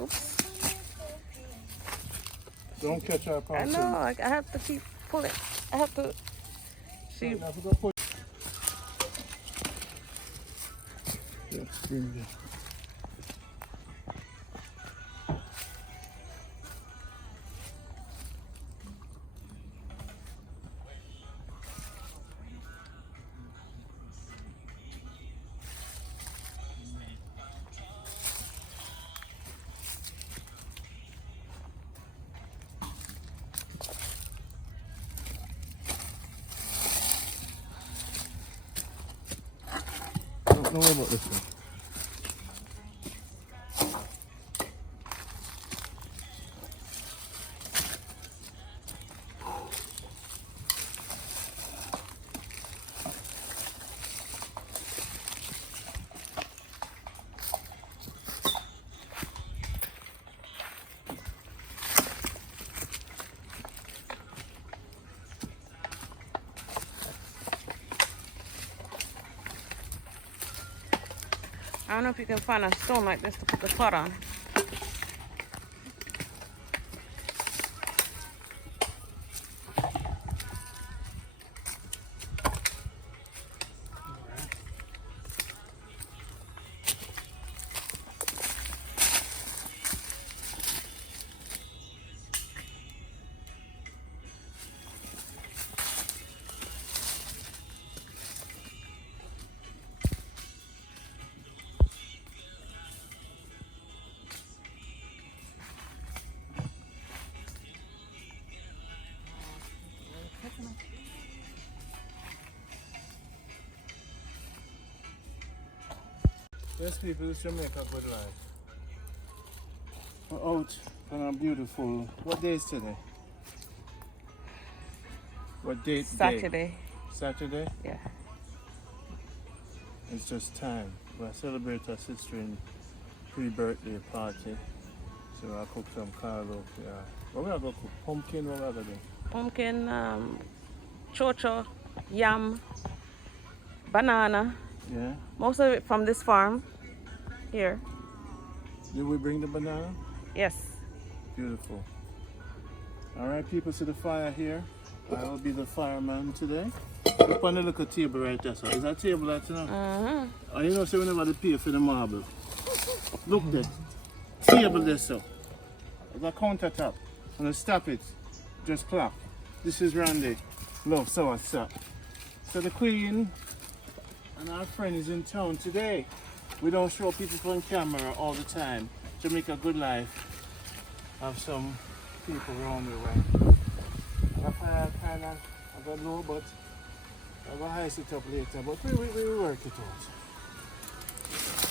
Oops. Don't catch our I parcel. know, I have to keep pulling. I have to see. Yeah, bring it. Don't know about this one. I don't know if you can find a stone like this to put the pot on. Yes, people, it's Jamaica Good Life. We're out on a beautiful. What day is today? What date? Saturday. Saturday? Yeah. It's just time. We're celebrating our sister's pre-birthday party. So I cooked some carlo. Yeah. What we are going to cook? Pumpkin, what we are going to do? Pumpkin, chocho, yam, banana. Yeah. Most of it from this farm here. Did we bring the banana? Yes. Beautiful. Alright, people, see the fire here. I will be the fireman today. Look on the little table right there, so is that table that you know? Mm-hmm. And you know, so we never pay for the marble. Look there. Table there, so. There's a countertop. When you stop it, just clap. This is Randy. Love, so what's up? So the Queen and our friend is in town today. We don't show people on camera all the time. Jamaica Good Life. Have some people around the way. I kind of, I don't know, but I will ice it up later. But we work it out.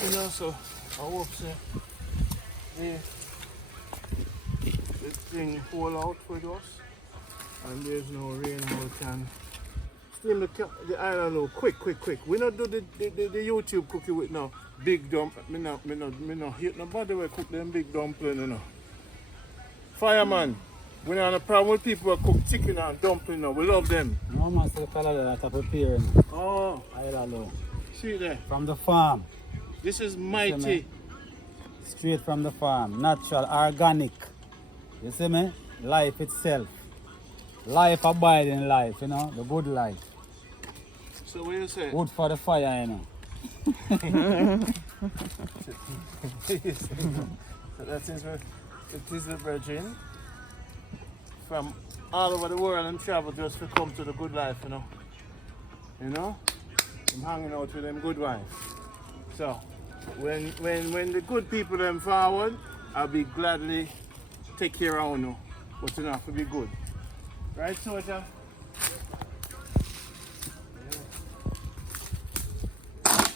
You know, so I hope so. The thing hold out for us, and there's no rain out and steam the island out quick. We not do the YouTube cookie with no big dump. Me no hate nobody will cook them big dumpling, you know. Fireman, we don't have a problem with people who cook chicken and dumpling now. We love them. No man, still color that I prepare. Oh, I don't know. see there. From the farm. This is mighty. Straight from the farm. Natural, organic. You see me? Life itself. Life abiding life, you know, the good life. So what you say? Wood for the fire, you know. So that is where it is the virgin from all over the world and travel just to come to the good life, you know. You know? I'm hanging out with them good wife. So when the good people them forward, I'll be gladly take care of you, but you have to be good. Right, soldier?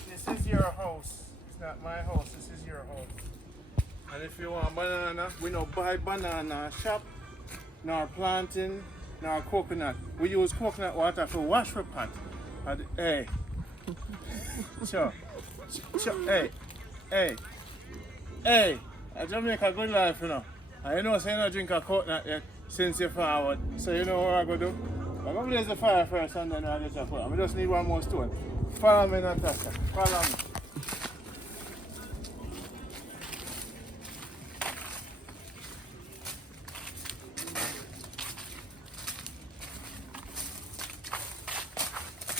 This is your house. It's not my house, this is your house. And if you want banana, we don't buy banana shop, nor planting, nor coconut. We use coconut water to wash the pot. And, hey. Sure. Hey. I Jamaica Good Life, you know. And you know, so you don't drink a coconut yet since you're forward. So you know what I'm going to do? I'm going to blaze the fire first and then I'll get your pot. I just need one more stone. Follow me, Natasha. Follow me.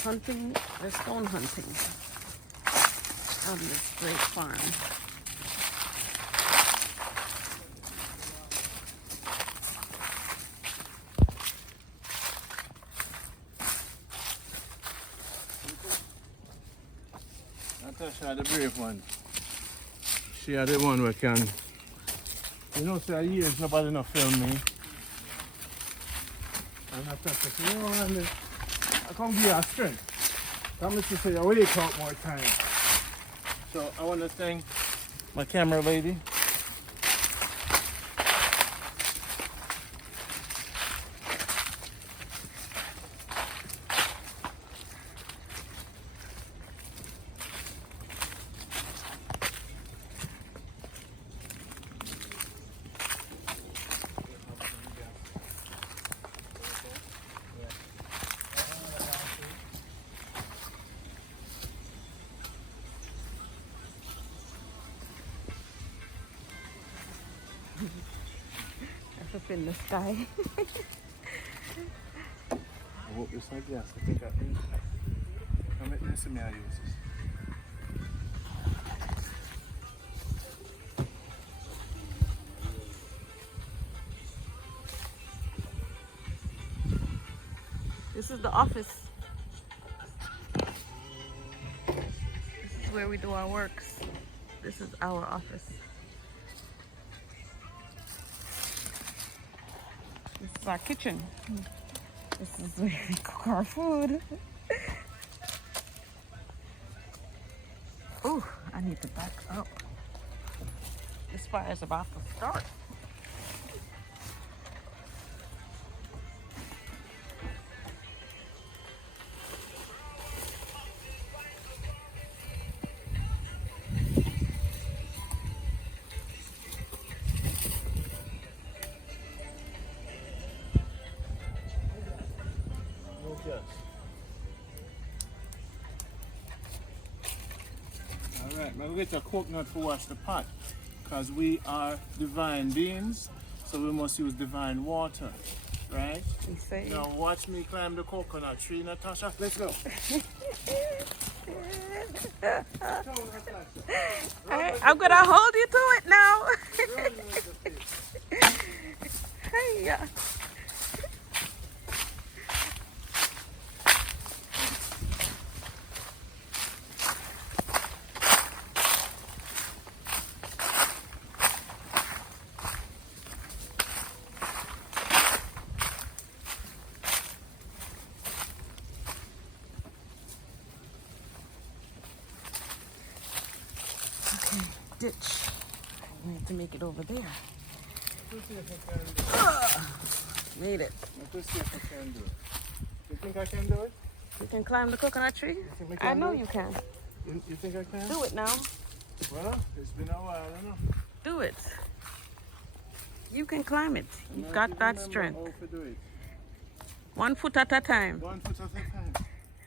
hunting, they're stone hunting on this great farm. Natasha, the brave one. She are the one who can. You know, for years nobody not film me. And Natasha said, you know, Randy, I come give you a strength. Come to say you wake up more time. So I want to thank my camera lady. Up in the sky. I hope this like gas. I think I can. Come let me see me I use this. This is the office. This is where we do our works. This is our office. This is our kitchen. This is where we cook our food. Oh, I need to back up. This fire is about to start. Alright, we'll get a coconut to wash the pot because we are divine beings, so we must use divine water, right? You say. Now watch me climb the coconut tree, Natasha. Let's go. Alright, I'm gonna hold you to it now. Hey, yeah. Ditch. I need to make it over there. Let's see if I can do it. Made it. Let's see if I can do it. You think I can do it? You can climb the coconut tree? think we I can know do it? you can. You think I can? Do it now. Well, it's been a while, I know. Do it. You can climb it. You've got that strength. How to do it. 1 foot at a time. 1 foot at a time.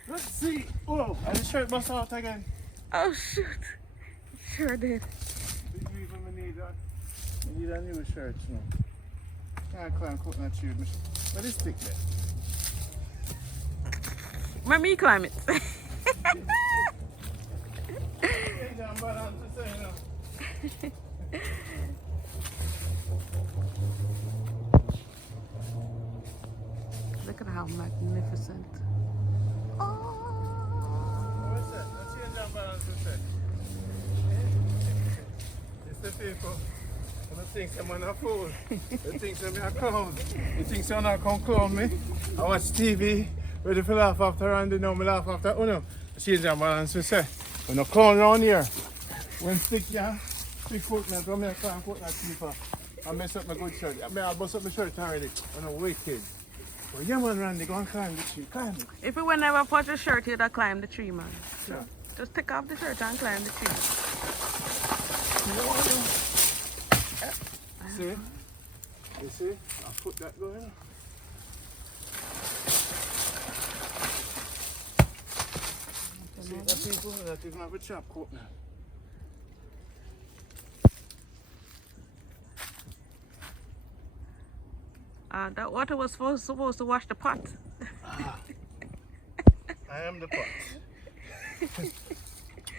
Let's see. Oh, and the shirt bust out again. Oh shoot. Sure did. Big people, I need a new shirt, you know. Can't climb coconut tree. But it's thick there. Let me climb it. Look at how magnificent. What's that? Let's change our balance a sec. It's the people. And the things I'm a fool. The things I'm a clown. The things I'm not come clown me. I watch TV. Ready for laugh after Randy, now me laugh after Uno. Change our balance a sec. When a clown around here. When stick ya, stick coconut, when I climb coconut people. I mess up my good shirt. I mean, I bust up my shirt already. When I'm wicked. Well, yeah, man, Randy, go and climb the tree. Climb it. If we would never put your shirt, you'd have climbed the tree, man. Yeah. Just take off the shirt and climb the tree. See? You see? I put that going. See the people that is not a chop coconut. That water was supposed to wash the pot. I am the pot.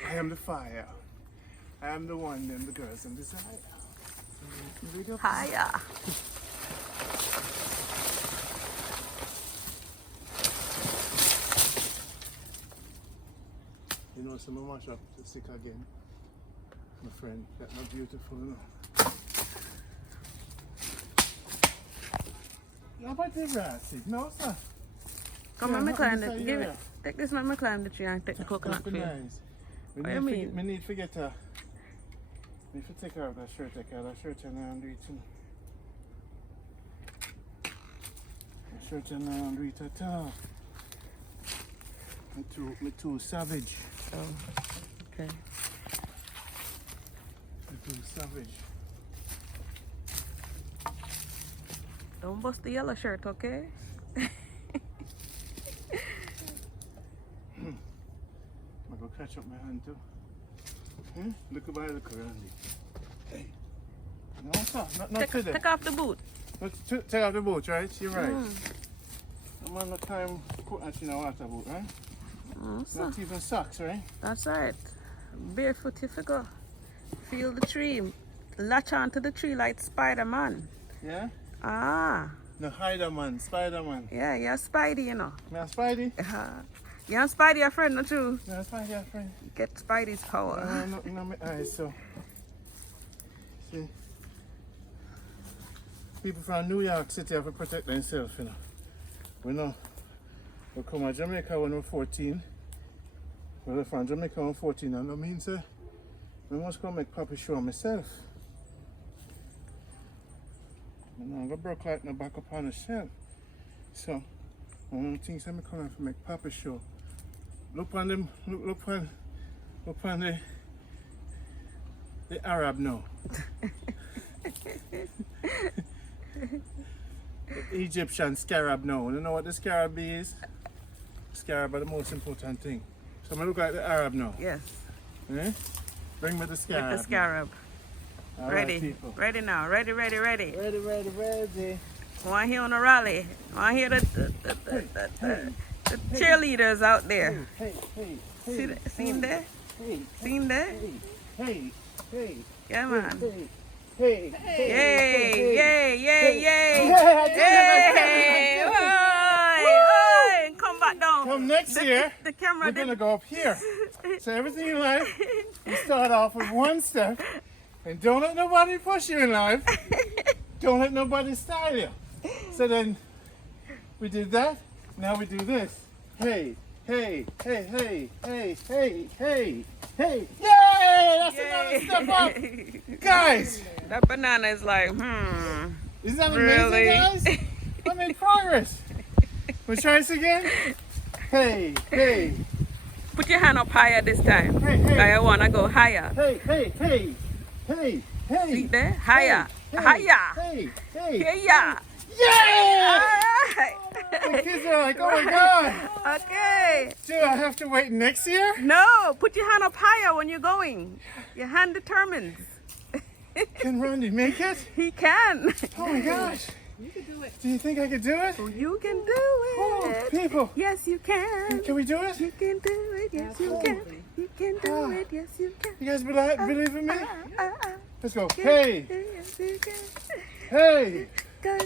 I am the fire. I am the one and the girls and desire. Higher. You know, some mash up the stick again. My friend, that's not beautiful, no. How about the grass? No, sir. Come Yeah, on, me not climb inside it. your Give it. area. Take this, let me climb the tree and take the coconut That's for you. nice. We What need you to mean? get, we need to get a. We need to take out that shirt, and do it. That shirt and do it at all. Me too savage. Oh, okay. Me too savage. Don't bust the yellow shirt, okay? I'm gonna catch up my hand too. Look around it. Hey. No, sir, not today. Take off the boot. Take out the boat, right? You're right. Mm. I'm on the time coconut in a water boat, right? So, Not even socks, right? that's right. Barefoot you go. Feel the tree. Latch onto the tree like Spider-Man. Yeah? Ah. No, Spider-Man. Yeah, you're Spidey, you know. Me a Spidey? You and Spidey are friend, not you? Me a Spidey, friend. Get Spidey's power. Nothing in my eyes, so. See? People from New York City have to protect themselves, you know. We know. We come to Jamaica when we're 14. Well, if I'm Jamaica when I'm 14, and that means I must go make Papa show myself. And I'm gonna broke like no back up on the shelf. So, one of the things I'm coming to make Papa show. Look on them, look on the Arab now. The Egyptian scarab now. You know what the scarab is? Scarab are the most important thing. So I'm gonna look like the Arab now. Yes. Eh? Bring me the scarab. With the scarab. All Ready. right, people. Ready now. Ready. Ready. Want to hear on the rally? Want to hear the cheerleaders out there? Hey. Seen there? Seen there? Hey. Yeah, man. Hey. Yay! Yay! Oi! Come back down. Come next year, The camera we're gonna go up here. So everything in life, you start off with one step, and don't let nobody push you in life. Don't let nobody style you. So then, we did that. Now we do this. Hey. Yay! That's another step up, guys. That banana is like, Isn't that amazing, Really? guys? I made progress. We'll try this again. Hey. Put your hand up higher this time. Hey. I want to go higher. Hey. See there? Higher. Higher. Hey. Yeah. Yeah! Alright. The kids are like, oh my God. Okay. Do I have to wait next year? No, put your hand up higher when you're going. Your hand determines. Can Randy make it? He can. Oh my gosh. You can do it. Do you think I could do it? You can do Oh, it. people. Yes, you can. Can we do it? You can do it. Yes, you can. You can do it. Yes, you can. You guys believe in me? Let's go. Yes, Hey. you can. Hey. Go,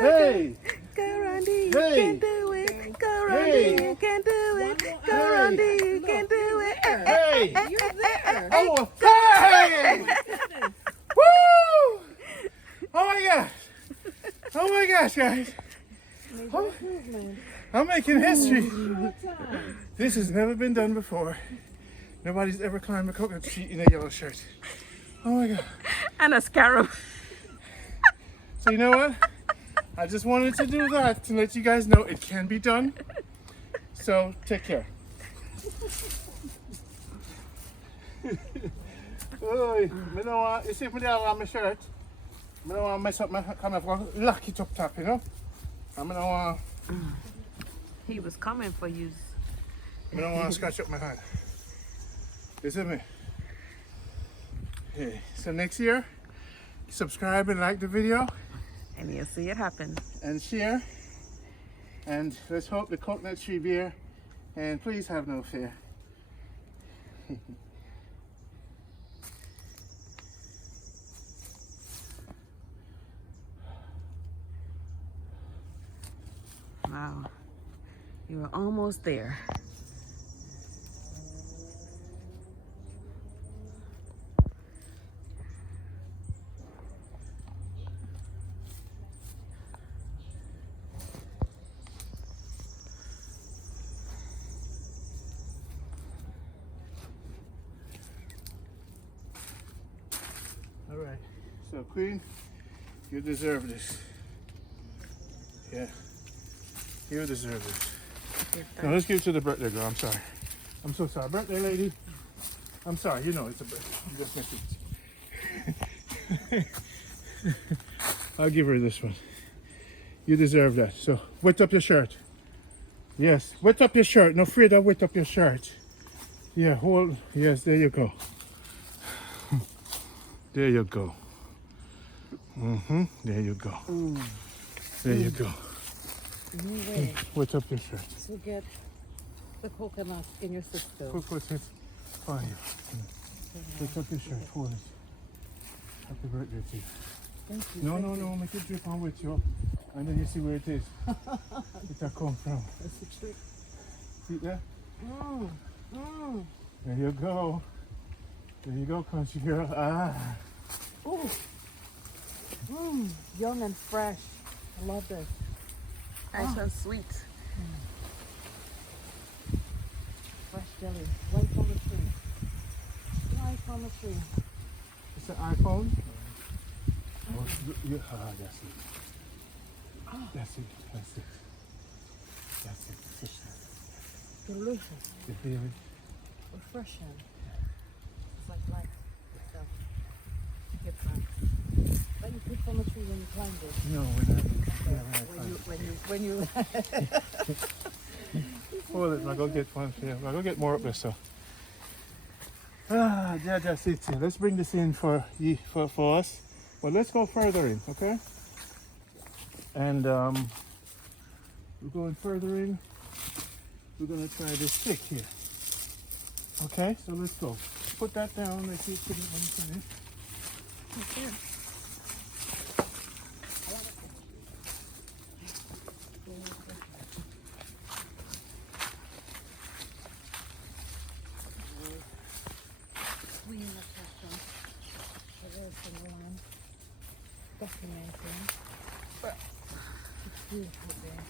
Hey. Go, Randy, you Hey. can do it. Go, Randy, Hey. you can do it. Go, Hey. Randy, you can do it. Hey. You're there. Oh, hey. Woo! Oh my gosh, guys. I'm making history. This has never been done before. Nobody's ever climbed a coconut tree in a yellow shirt. Oh my God. And a scarab. So you know what? I just wanted to do that to let you guys know it can be done. So take care. Oi, me don't want, you see me there on my shirt? I don't want to mess up my kind of lock it up top, you know? I don't want, He was coming for you. I don't want to scratch up my hand. You see me? Okay, so next year, subscribe and like the video And you'll see it happen. and share. And let's hope the coconut tree beer And please have no fear. Wow, you are almost there. All right, so Queen, you deserve this. Yeah, you deserve this. Now let's give it to the birthday girl. I'm sorry. I'm so sorry. Birthday lady. I'm sorry. You know it's a birthday. You just missed it. I'll give her this one. You deserve that. So wet up your shirt. Yes, wet up your shirt. No afraid of wet up your shirt. Yeah, hold. Yes, there you go. There you go. There you go. There you go. New way Wet up your shirt. to get the coconut in your system. Put it on you. Wet up your shirt. Hold it. Happy birthday to you. Thank you. No, make it drip on with you. And then you see where it is. It come from. That's the trick. See that? Mm. Mm. There you go. There you go, country girl. Ah. Ooh. Mm. Young and fresh. I love this. Nice and sweet. Fresh jelly. Right from the tree. Right from the tree. It's an iPhone? Oh, yeah, that's it. That's it. That's it. That's it. Fish. Delicious. You feel it? Refreshing. It's like life itself. Get some. But you pick from a tree when you climbed it. No, we're not. Yeah, When you hold it, I'll go get one for you. I'll go get more up there, so. Ah, yeah, that's it. Let's bring this in for us. But let's go further in, okay? And we're going further in. We're gonna try this stick here. Okay, so let's go. Put that down. Let's see if it finish. Okay. Documenting. It's beautiful there.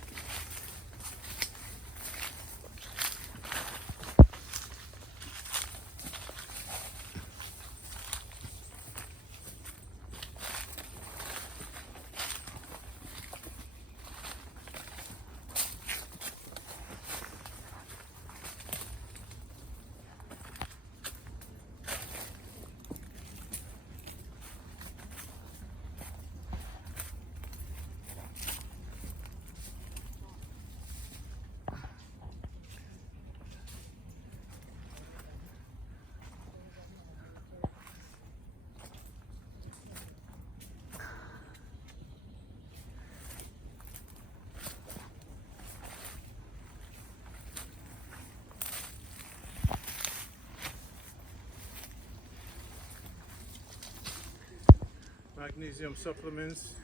Magnesium supplements,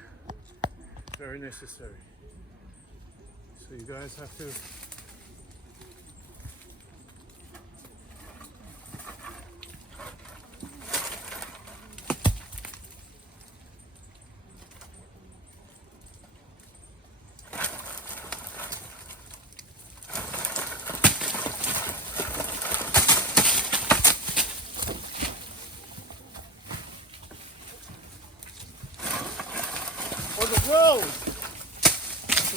very necessary. So you guys have to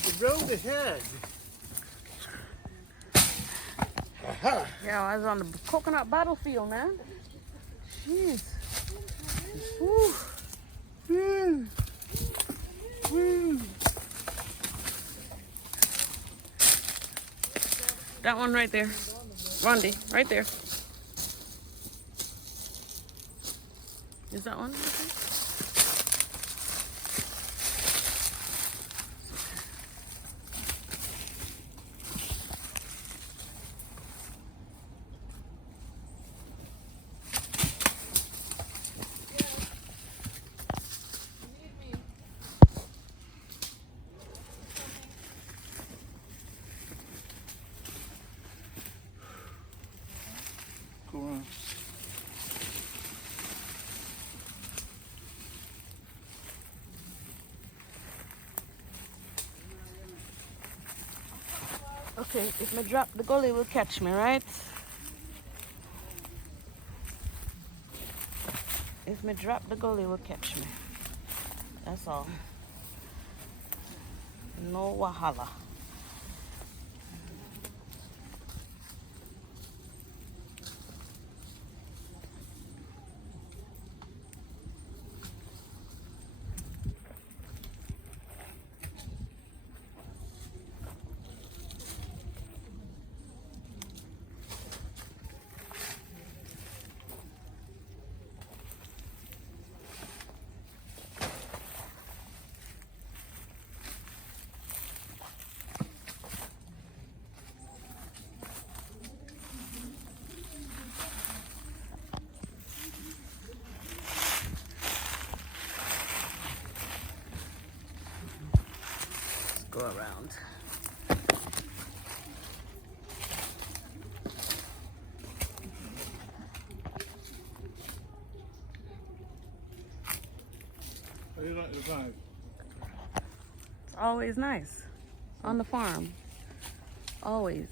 the road ahead. Aha! Yeah, I was on the coconut battlefield, man. Jeez. Woo. Woo. Woo. That one right there. Rondi, right there. Is that one? think if me drop the gully will catch me, right? If me drop the gully will catch me. That's all. No wahala. Go around. How do you like the vibe? It's always nice on the farm. Always.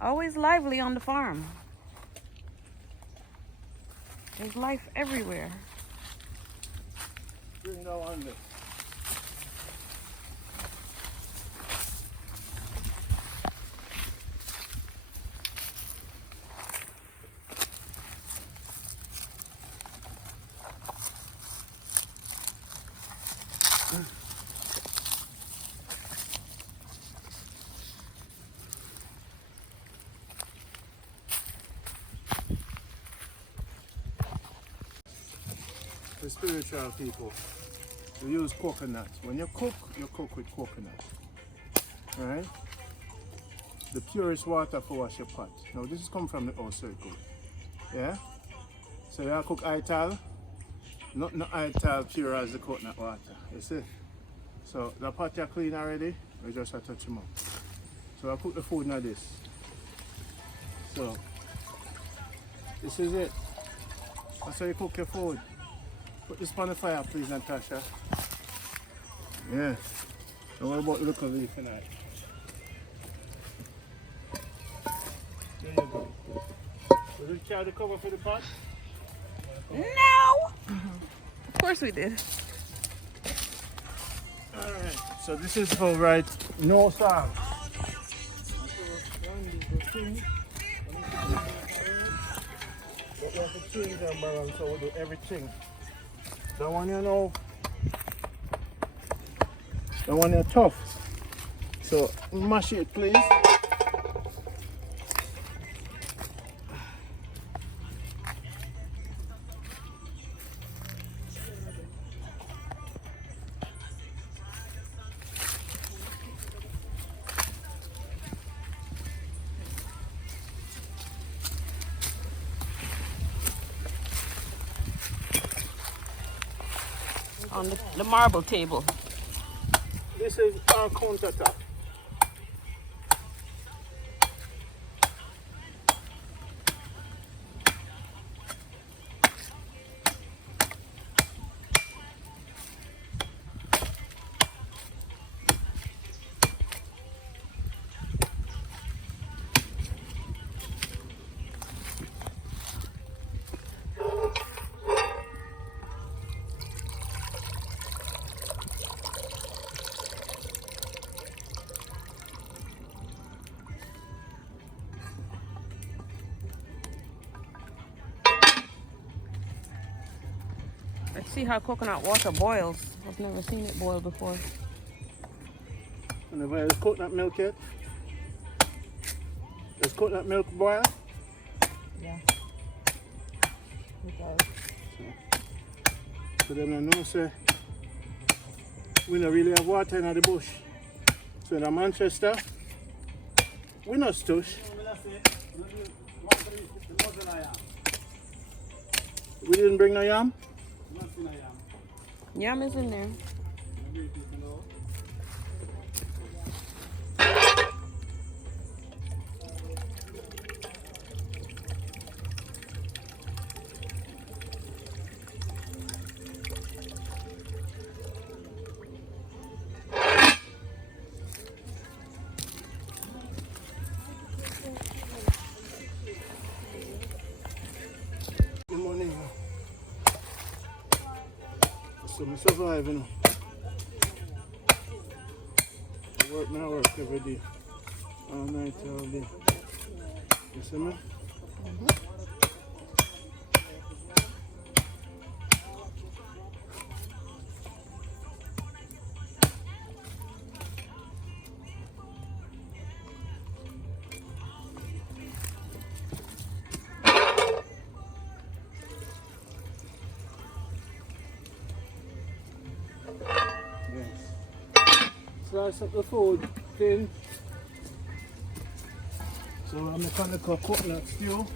Always lively on the farm. There's life everywhere. Bring that one there. The spiritual people, we use coconut. When you cook with coconut. Right? The purest water for wash your pot. Now this is come from the old circle. Yeah? So you cook ITAL, not ITAL pure as the coconut water. You see? So the pot you clean already, we just have to touch them up. So I cook the food in this. So this is it. That's how you cook your food. Put this on the fire, please, Natasha. Yeah. So what about the local leaf tonight? There you go. Did you carry the cover for the pot? No! Of course we did. Alright, so this is for right no salt. But we have to change them around, so we do everything. That one you know, that one you're tough. So mash it please. On the marble table. This is our countertop. Let's see how coconut water boils. I've never seen it boil before. And there's coconut milk yet? Does coconut milk boil? Yeah. It does. So them know say we don't really have water in the bush. So in Manchester, we not stush. We didn't bring no yam? Yam is in there. I'm surviving. I work now, work every day. All night, all day. You see me? Slice up the food thin. So I'm making a coconut stew.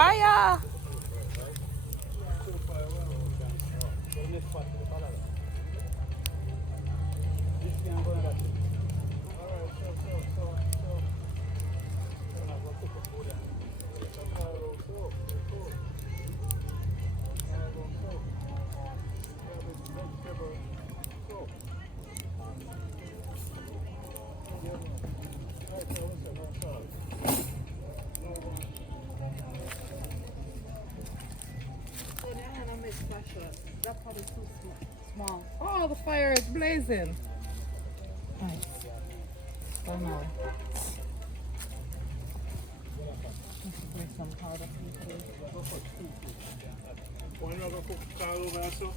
Fire! That's probably too small. Oh, the fire is blazing. Nice. Oh no. Let's bring some powder When you cook cow over also,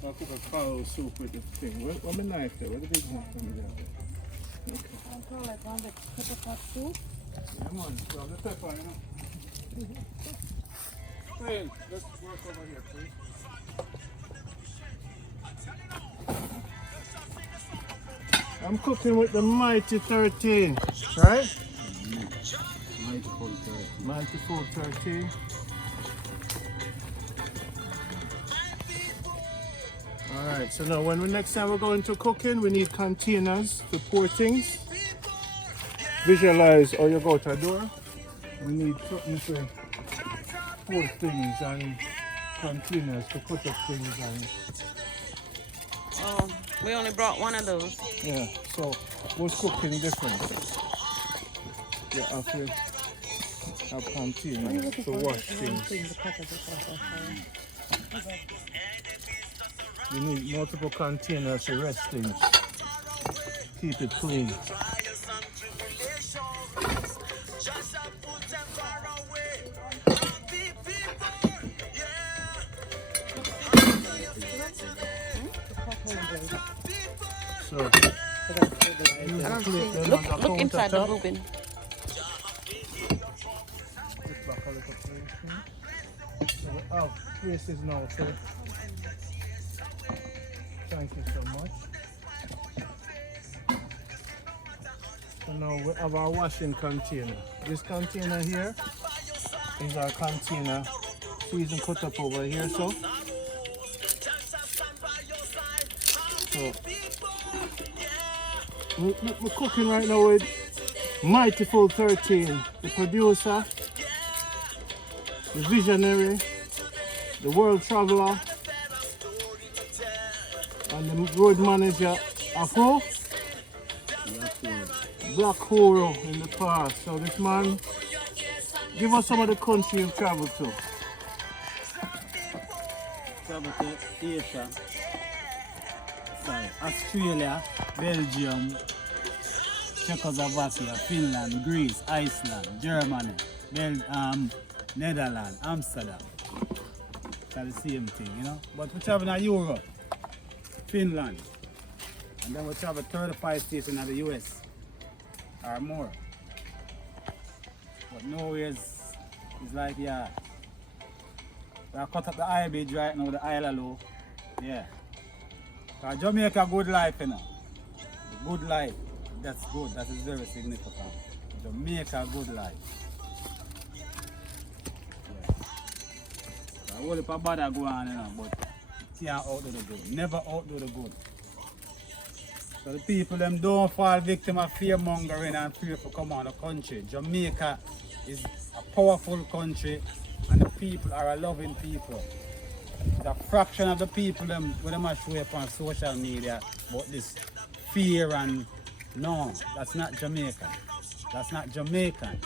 I cook a cow soup with this thing. Where's my knife there? Where's the big knife from there? Okay. I'll call it on the pepper pot soup. Yeah, man. Grab the pepper, you know. Hey, let's work over here, please. I'm cooking with the Mighty 13, right? Mighty Full 13. Alright, so now when next time we're going to cooking, we need containers to pour things. Visualize how you go to a door. We need something to pour things and containers to put up things and Oh, we only brought one of those. yeah, so what's cooking different? You have to have containers to wash things. You need multiple containers to rest things. Keep it clean. So, Look inside the boobin. Oh, places now, so thank you so much. So now we have our washing container. This container here is our container. Freezing cut up over here, so we're cooking right now with Mighty Full 13, the producer, the visionary, the world traveler, and the road manager of who? Black Horo in the past. So this man, give us some of the country you've traveled to. Traveled to Asia. Sorry, Australia, Belgium, Czechoslovakia, Finland, Greece, Iceland, Germany, Netherlands, Amsterdam. That's the same thing, you know. But we travel in Europe, Finland, and then we travel 35 states in the US or more. But nowhere is like, yeah. We are cut up the eye bridge right now, the Isle of Low. Yeah. Jamaica Good Life, you know. The good life, that's good, that is very significant. Jamaica Good Life. whole heap of bad go on, you know, but you can't outdo the good. Never outdo the good. So the people them don't fall victim of fear mongering and fear for come on the country. Jamaica is a powerful country and the people are a loving people. It's a fraction of the people them when them show up on social media about this fear and no, that's not Jamaican. That's not Jamaican.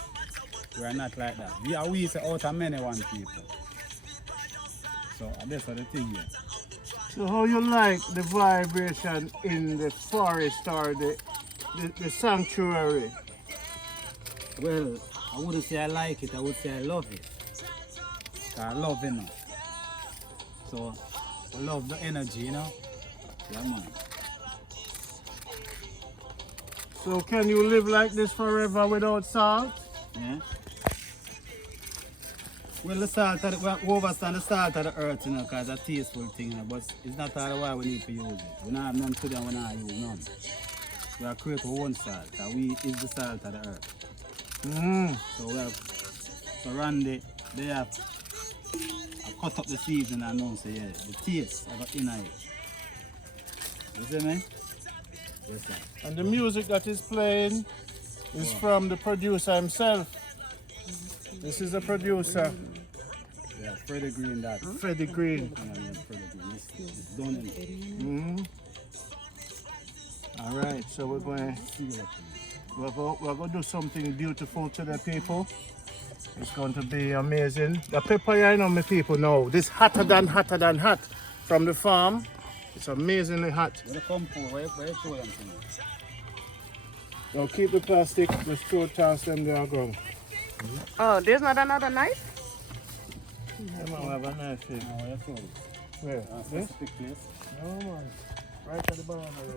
We are not like that. We say out of many one people. So that's what the thing here. So how you like the vibration in the forest or the sanctuary? Well, I wouldn't say I like it, I would say I love it. I love it now. So I love the energy, you know? Yeah, man. So can you live like this forever without salt? Yeah. Well, the salt, we understand the salt of the earth, you know, because it's a tasteful thing, you know, but it's not all the while we need to use it. We don't have none today and we don't use none. We are creating our own salt, and we is the salt of the earth. So we have, so Randy, they have cut up the season and know, say, yeah, the taste of the inner it. You see me? Yes, sir. And the music that is playing is from the producer himself. This is the producer. Yeah, Freddie Green, that. Freddie Green. Yeah, Freddie Green. It's done in it. All right, so we're going to do something beautiful to the people. It's going to be amazing. The pepper, I know my people know. This hotter than hot from the farm. It's amazingly hot. Where they come for? Where you throw them to? Now keep the plastic, just throw it toss them there ground. Oh, there's not another knife? I might have a knife here. No, where you throw it? Where? This? Specific place. No man. Right at the bottom of the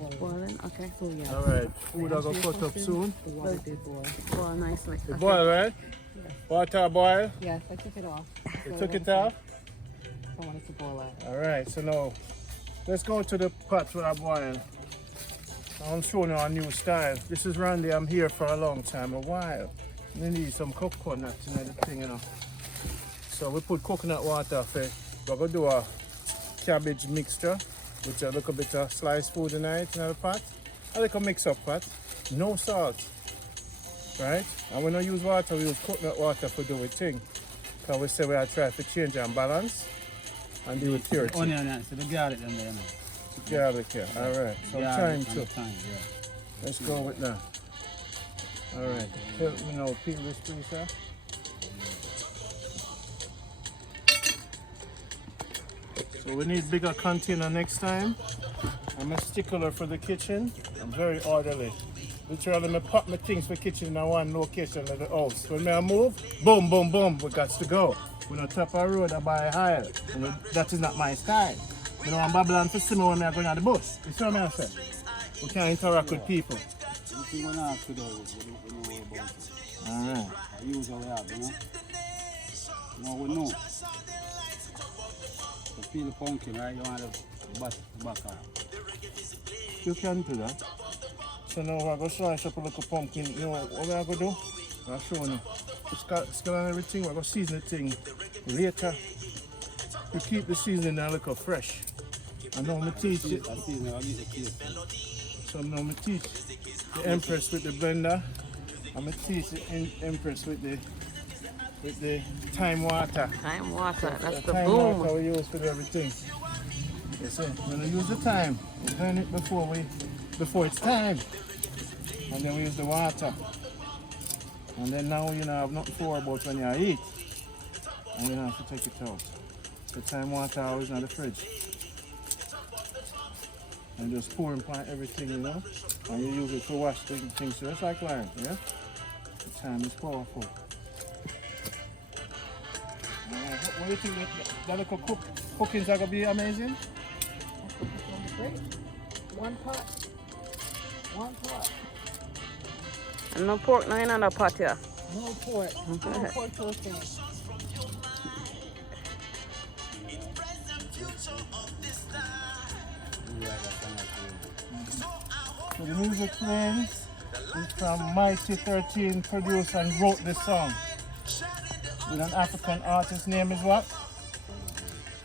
road. Boiling? Okay, so yeah. Alright, food are going to cut up soon. The water did boil. Boil nicely. It boil, right? Yes. Water boil. Yes, I took it off. You took it off? I wanted to boil it. Alright, so now let's go to the pot where I boil. I'm showing you a new style. This is Randy, I'm here for a long time, a while. We need some coconut in the thing, you know. So we put coconut water for, we're going to do a cabbage mixture with a little bit of sliced food in it in the pot. A little mix up pot, no salt, right? And we don't use water, we use coconut water for do a thing. Because we say we are trying to change and balance and do it purity. Onion, yeah, so the garlic in there, you know. Garlic here, alright. So thyme too. Thyme, yeah. Let's go with that. Alright, help me now peel this please, sir. So we need bigger container next time. I'm a stickler for the kitchen. I'm very orderly. Literally, I put my things for kitchen in one location of the house. When I move, boom, boom, boom, we got to go. We're on top of the road, I buy higher. That is not my style. You know, I'm Babylon for similar when I'm going on the bus. You see what I'm saying? We can't interact with people. Anything we have to do, we know about it. Alright. I use what we have, you know? Now we know. So peel the pumpkin, right? You want the back out. You can do that. So now we're going to slice up a little pumpkin. You know what we're going to do? I'll show you. Scale and everything, we're going to season the thing later. We keep the seasoning a little fresh. And now we teach it. So now we teach the Empress with the blender. I'm going to teach the Empress with the thyme water. Thyme water, that's the thyme boom. water we use for everything. You see, when we use the thyme, we burn it before it's time. And then we use the water. And then now you know have nothing for about when you eat. And you have to take it out. The thyme water always in the fridge. And just pour upon everything, you know. And you use it to wash things just like lime, yeah? The thyme is powerful. What do you think that little cookings are going to be amazing? Great. One pot. One pot. And no pork, no in another pot here. No pork. No pork toasting. So the music playing is from Mighty 13, produced and wrote this song. With an African artist's name is what?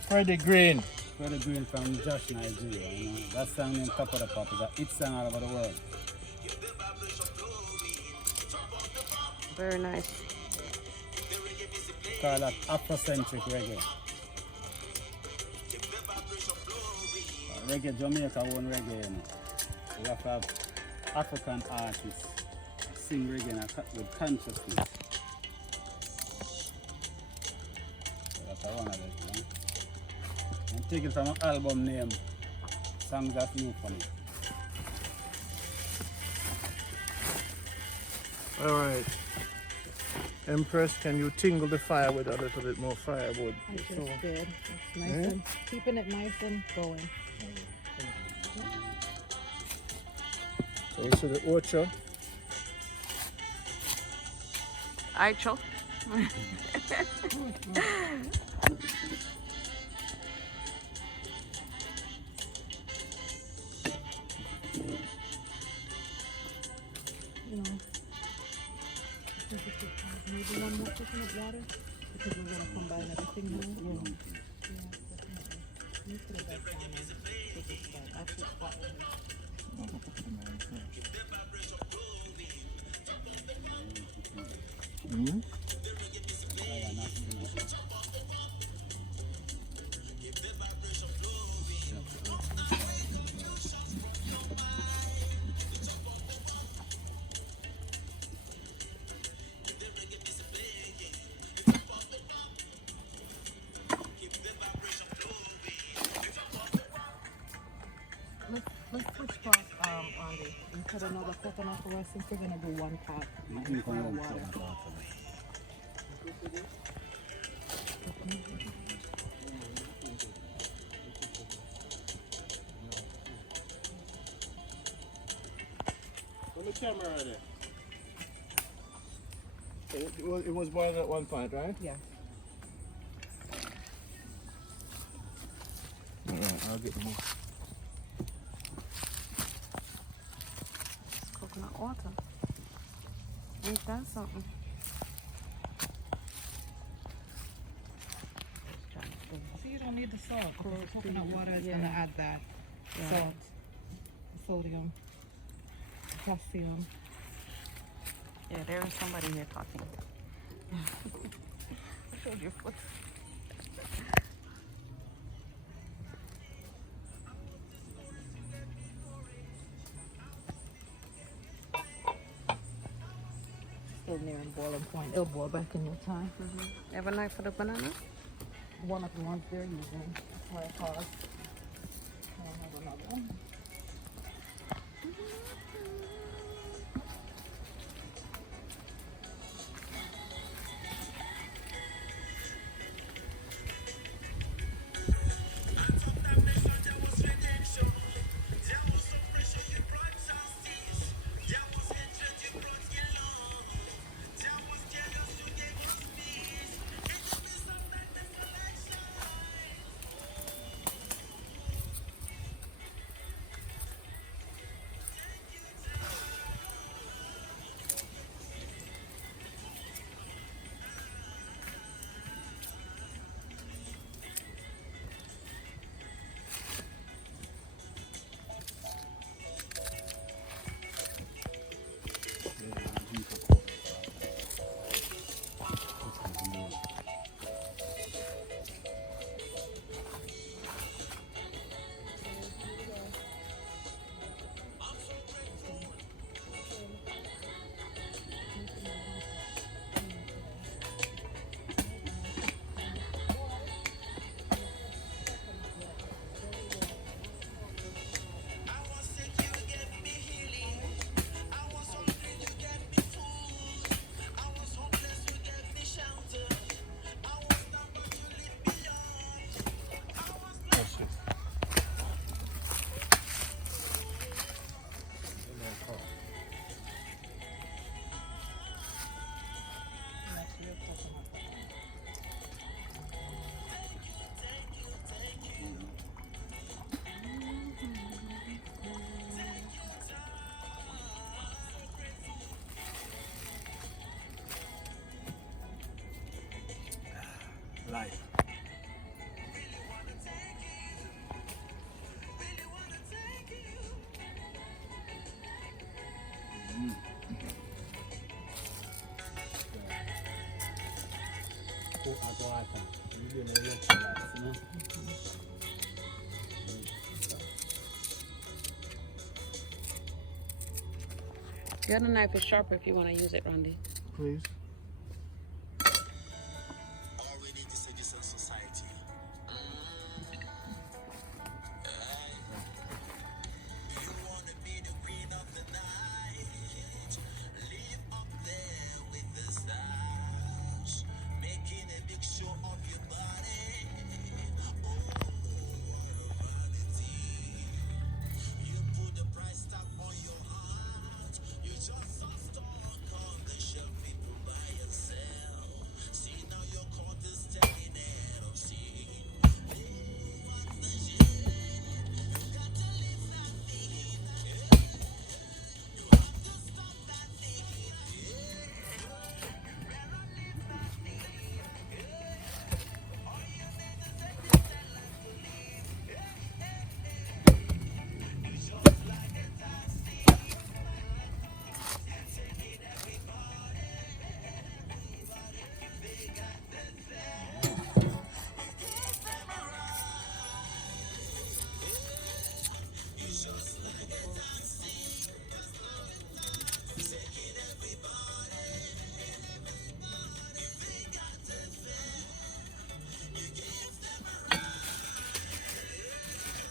Freddie Green. Freddie Green from Josh, Nigeria. You know? That song named Top of the Pop is a hit song all over the world. Very nice. Called that Afrocentric reggae. Reggae, Jamaica own reggae, you know. We have to have African artists sing reggae with consciousness. So that's one of them, you know. I'm taking from an album name, Songs That's New for Me. Alright. Empress, can you tingle the fire with a little bit more firewood? I just did. It's nice and keeping it nice and going. So we see the orchard. Aicho. You know, I think we should have maybe one more coconut water because we're going to combine everything now. Yeah, definitely. You put it back down and take it back. I'll put hot water. Mm-hmm. Let's switch pot, Andy, and put another coconut for us since we're going to do one pot. You can Of run water. Put the camera right there. It was boiled at one point, right? Yeah. I'll get more. It's coconut water. Ain't that something? See, you don't need the salt. Because the coconut water is Yeah. going to add that Yeah. salt, sodium, potassium. Yeah, there is somebody here talking. I showed your foot. Still nearing boiling point. It'll boil back in no time. Have a knife for the banana? One of the ones they're using. That's why I paused. I don't have another one. life. Coconut water. You do the electrolytes, you know? The other knife is sharper if you want to use it, Randy. Please. Already this is decent society. You wanna be the queen of the night. Live up there with the stars. Making a big show of your body. Oh, vanity. You put the price tag on your heart. You just so stuck on the shelf, people buy and sell. See now your court is taking it of see.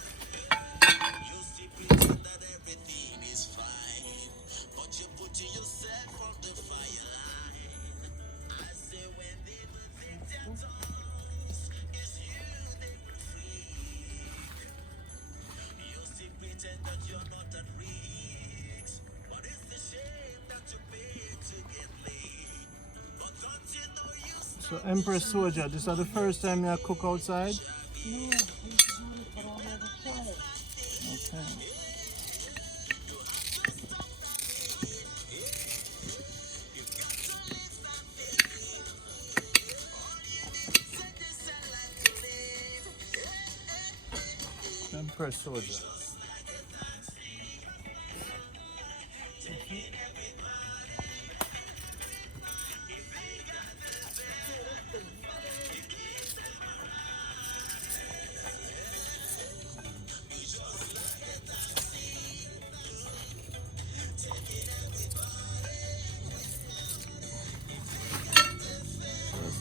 You still pretend that everything is fine, but you're putting yourself on the fire line. I say when they will think their tongues, it's you they will free. You still pretend that you're not at risk, but it's the shame that you pay to get laid. But don't you know you So Empress Soldier, this is the first time you cook outside? No, I used to have it, but I never tried it. Okay. Empress Soldier.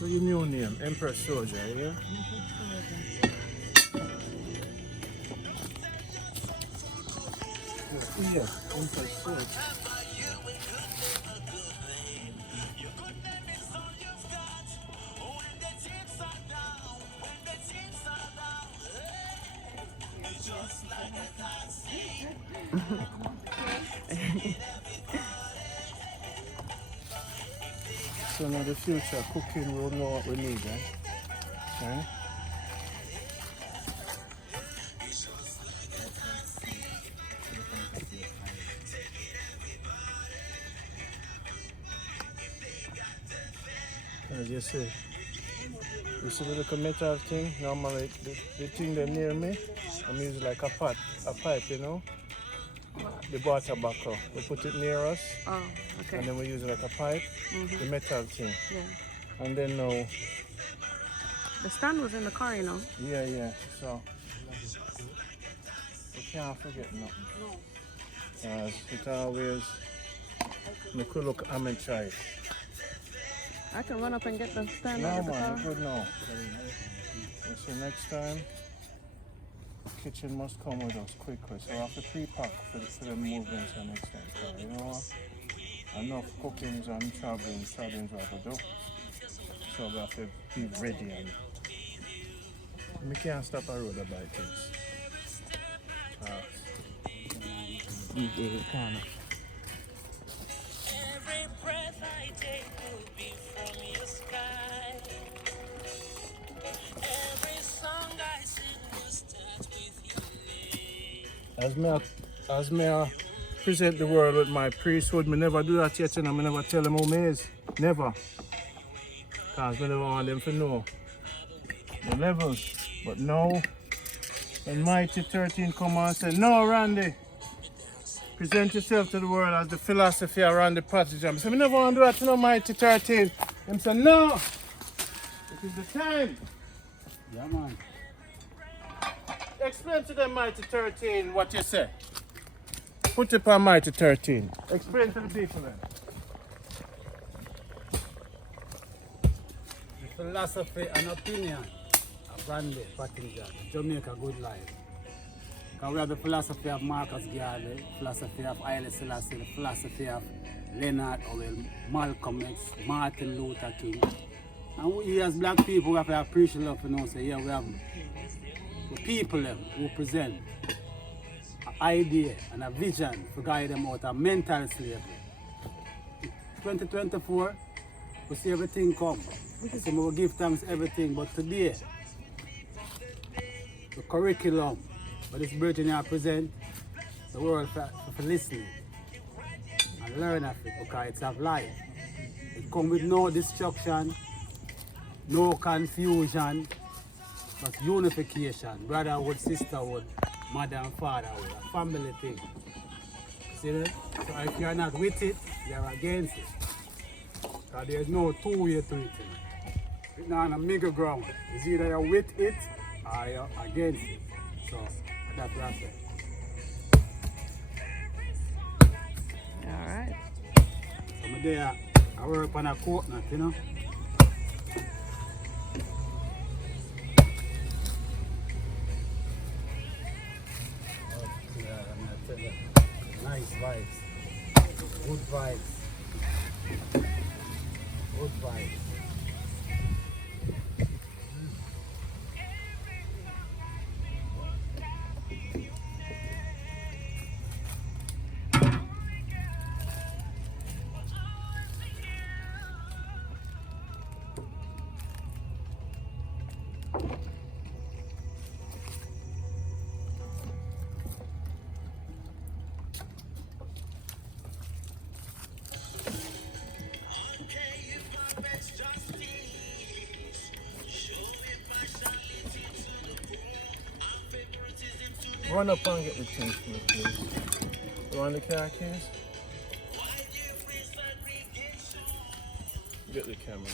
That's your new name, Empress Soldier, yeah? Yeah, Empress Soldier. So now the future cooking will know what we need, eh? Okay? As you see the little metal thing, normally the thing that near me, I'm using like a pipe, you know? The water buckle. We put it near us, Oh, okay. and then we use it like a pipe, the metal thing. Yeah. And then now, The stand was in the car, you know. yeah, so we can't forget nothing. Because it always make you look amateur. I can run up and get the stand No out of the man, car. you're good now. You see, next time, kitchen must come with us quickly. So I have to pre-pack for the movements the next time. So, you know what? Enough cookings and travelings we have to do. So we have to be ready. And we can't stop a road to buy things. We can't. Every breath I take will be from your sky. Every song I sing will start with your name. As me present the world with my priesthood, me never do that yet, and I never tell them who me is. Never. Because me never want them to know levels. But now, when Mighty 13 come on and say, no, Randy, present yourself to the world as the philosophy around the passage. I said, I never want to do that to no Mighty 13. Him said, no, it is the time. Yeah, man. Explain to them, Mighty 13, what you say. Put it on Mighty 13. Explain to the people then. The philosophy and opinion of Randy Pottinger, Jamaica Good Life. Because we have the philosophy of Marcus Garvey, philosophy of Haile Selassie, the philosophy of Leonard Howell, Malcolm X, Martin Luther King. And we as black people, we have to appreciate love, you know, say, yeah, we have the people them who present an idea and a vision to guide them out of mental slavery. 2024, we see everything come. So we will give thanks everything, but today, the curriculum that this Virginia present, the world for listening and learn of it, because it's of life. It comes with no destruction, no confusion, but unification, brotherhood, sisterhood, mother and fatherhood, a family thing. See that? So if you're not with it, you're against it. Because there's no two-way to it. It's not on a middle ground. It's either you're with it or you're against it. So that's what I say. All right. So I'm there, I work on a coconut, you know. Nice vibes. Good vibes. Good vibes. Run up and get the things for me, please. You want the car keys? Get the camera.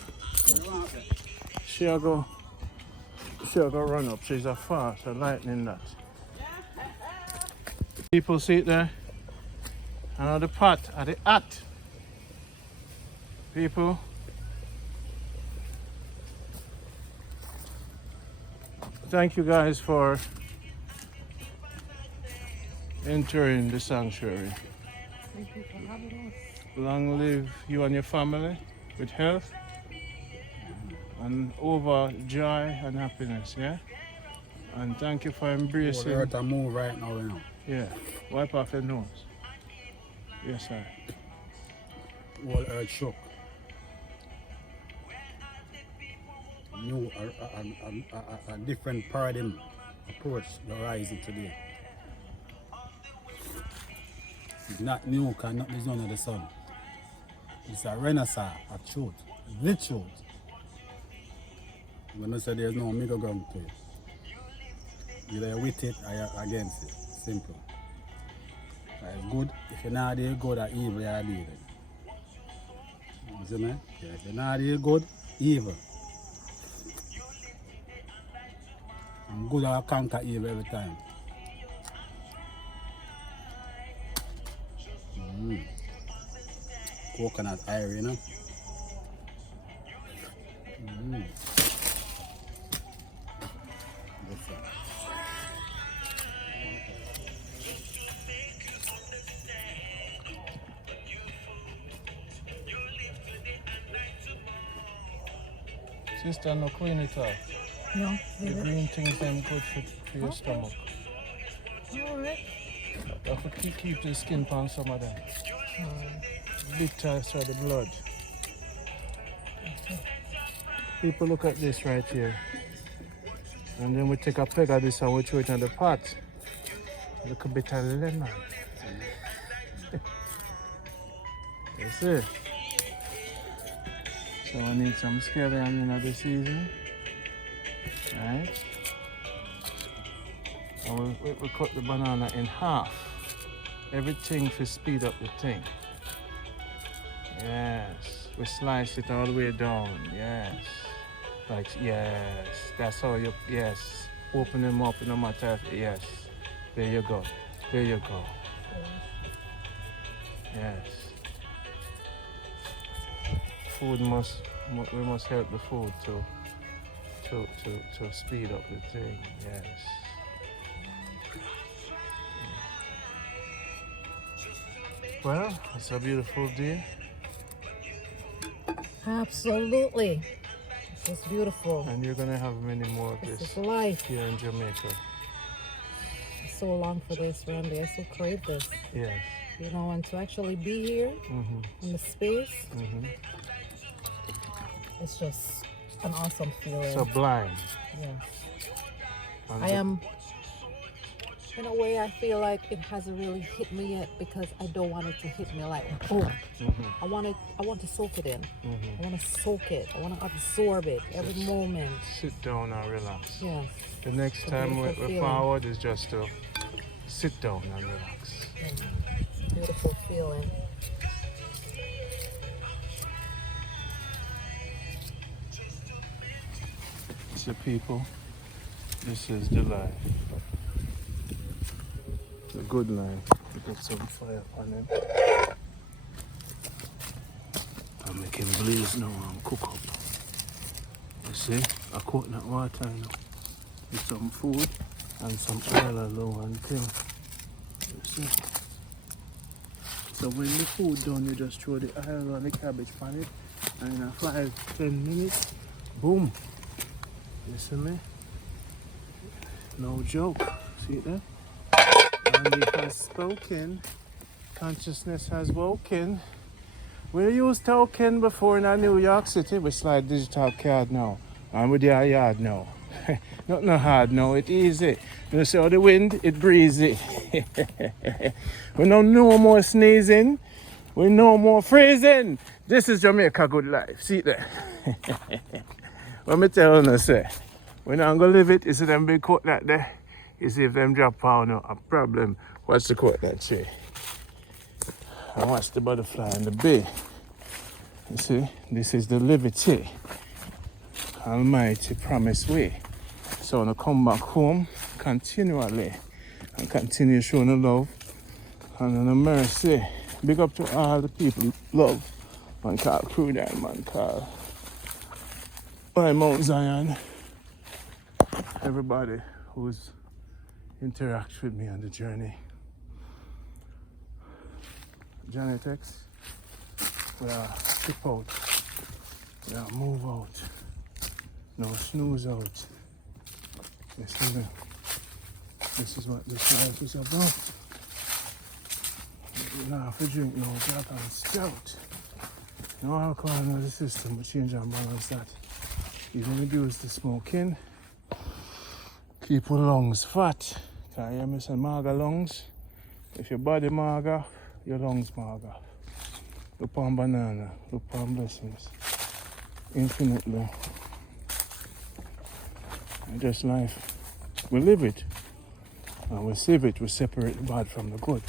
She'll go run up. She's a fast, a lightning that. People see it there. And on the pot, at the hat. People. Thank you guys for entering the sanctuary. Thank you for having us. Long live you and your family with health and over joy and happiness, yeah? And thank you for embracing. We're to move right now, you know. Yeah, wipe off your nose. Yes, sir. Whole earth shook. New, a different paradigm approach the horizon today. It's not new, because not the zone of the sun. It's a renaissance of truth, the truth. When I say there's no middle ground to it. Either you're with it or you're against it. Simple. It's good. If you're not there good or evil, you're there. You see me? Yeah, if you're not there good, evil. And good will conquer evil every time. Coconut iron, you know? Sister, no clean it off. No. The green things them good for your stomach. Alright. You have to keep the skin on some of them. Bitter so the blood. People look at this right here. And then we take a peg of this and we throw it in the pot. Look a bit of lemon. You see? So I need some scallion in this season. Right? And we cut the banana in half. Everything to speed up the thing. Yes. We slice it all the way down. Yes. Like, yes. That's how you, yes. Open them up no matter, yes. There you go. There you go. Yes. Food we must help the food to speed up the thing. Yes. Well, it's a beautiful day. Absolutely. It's beautiful. And you're gonna have many more of This this is life. here in Jamaica. So long for this, Randy. I so crave this. Yes. You know, and to actually be here in the space, it's just an awesome feeling. Sublime. Yeah. And I am, in a way, I feel like it hasn't really hit me yet because I don't want it to hit me like, oh, I want to soak it in. I want to soak it. I want to absorb it every moment. sit down and relax. Yeah. The next It's a time beautiful we're feeling. forward is just to sit down and relax. Beautiful feeling. So people, this is the life. The good life. We put some fire on him. And make him blaze now and cook up. You see, a coconut water now. With some food and some oil alone and thing. You see? So when the food done, you just throw the oil on the cabbage pan it, and in a 5-10 minutes, boom. You see me? No joke. See it there? And it has spoken. Consciousness has woken. We used token before in New York City. We slide digital card now. And with our yard now. Not hard now, it easy. You see how the wind, it breezy. We no more sneezing. We no more freezing. This is Jamaica Good Life. See it there? What me tell you, say, when I'm gonna live it, you see them big coconut there? You see if them drop out, no a problem. Watch the coconut tree. And watch the butterfly in the bee. You see, this is the liberty Almighty promised way. So when I come back home continually and continue showing the love and the mercy. Big up to all the people love. Man called Crew Down, man called by Mount Zion. Everybody who's interacts with me on the journey. Johnny Tex, we are skip out, we are move out, no snooze out. This is what this life is about. You don't have to drink no black and stout. No alcohol in the system, but change and balance that. Even reduce the smoking. Keep your lungs fat. Can you hear me say maga lungs? If your body maga, your lungs maga. Look on banana, look on blessings. Infinitely. And just life. We live it. And we save it. We separate the bad from the good.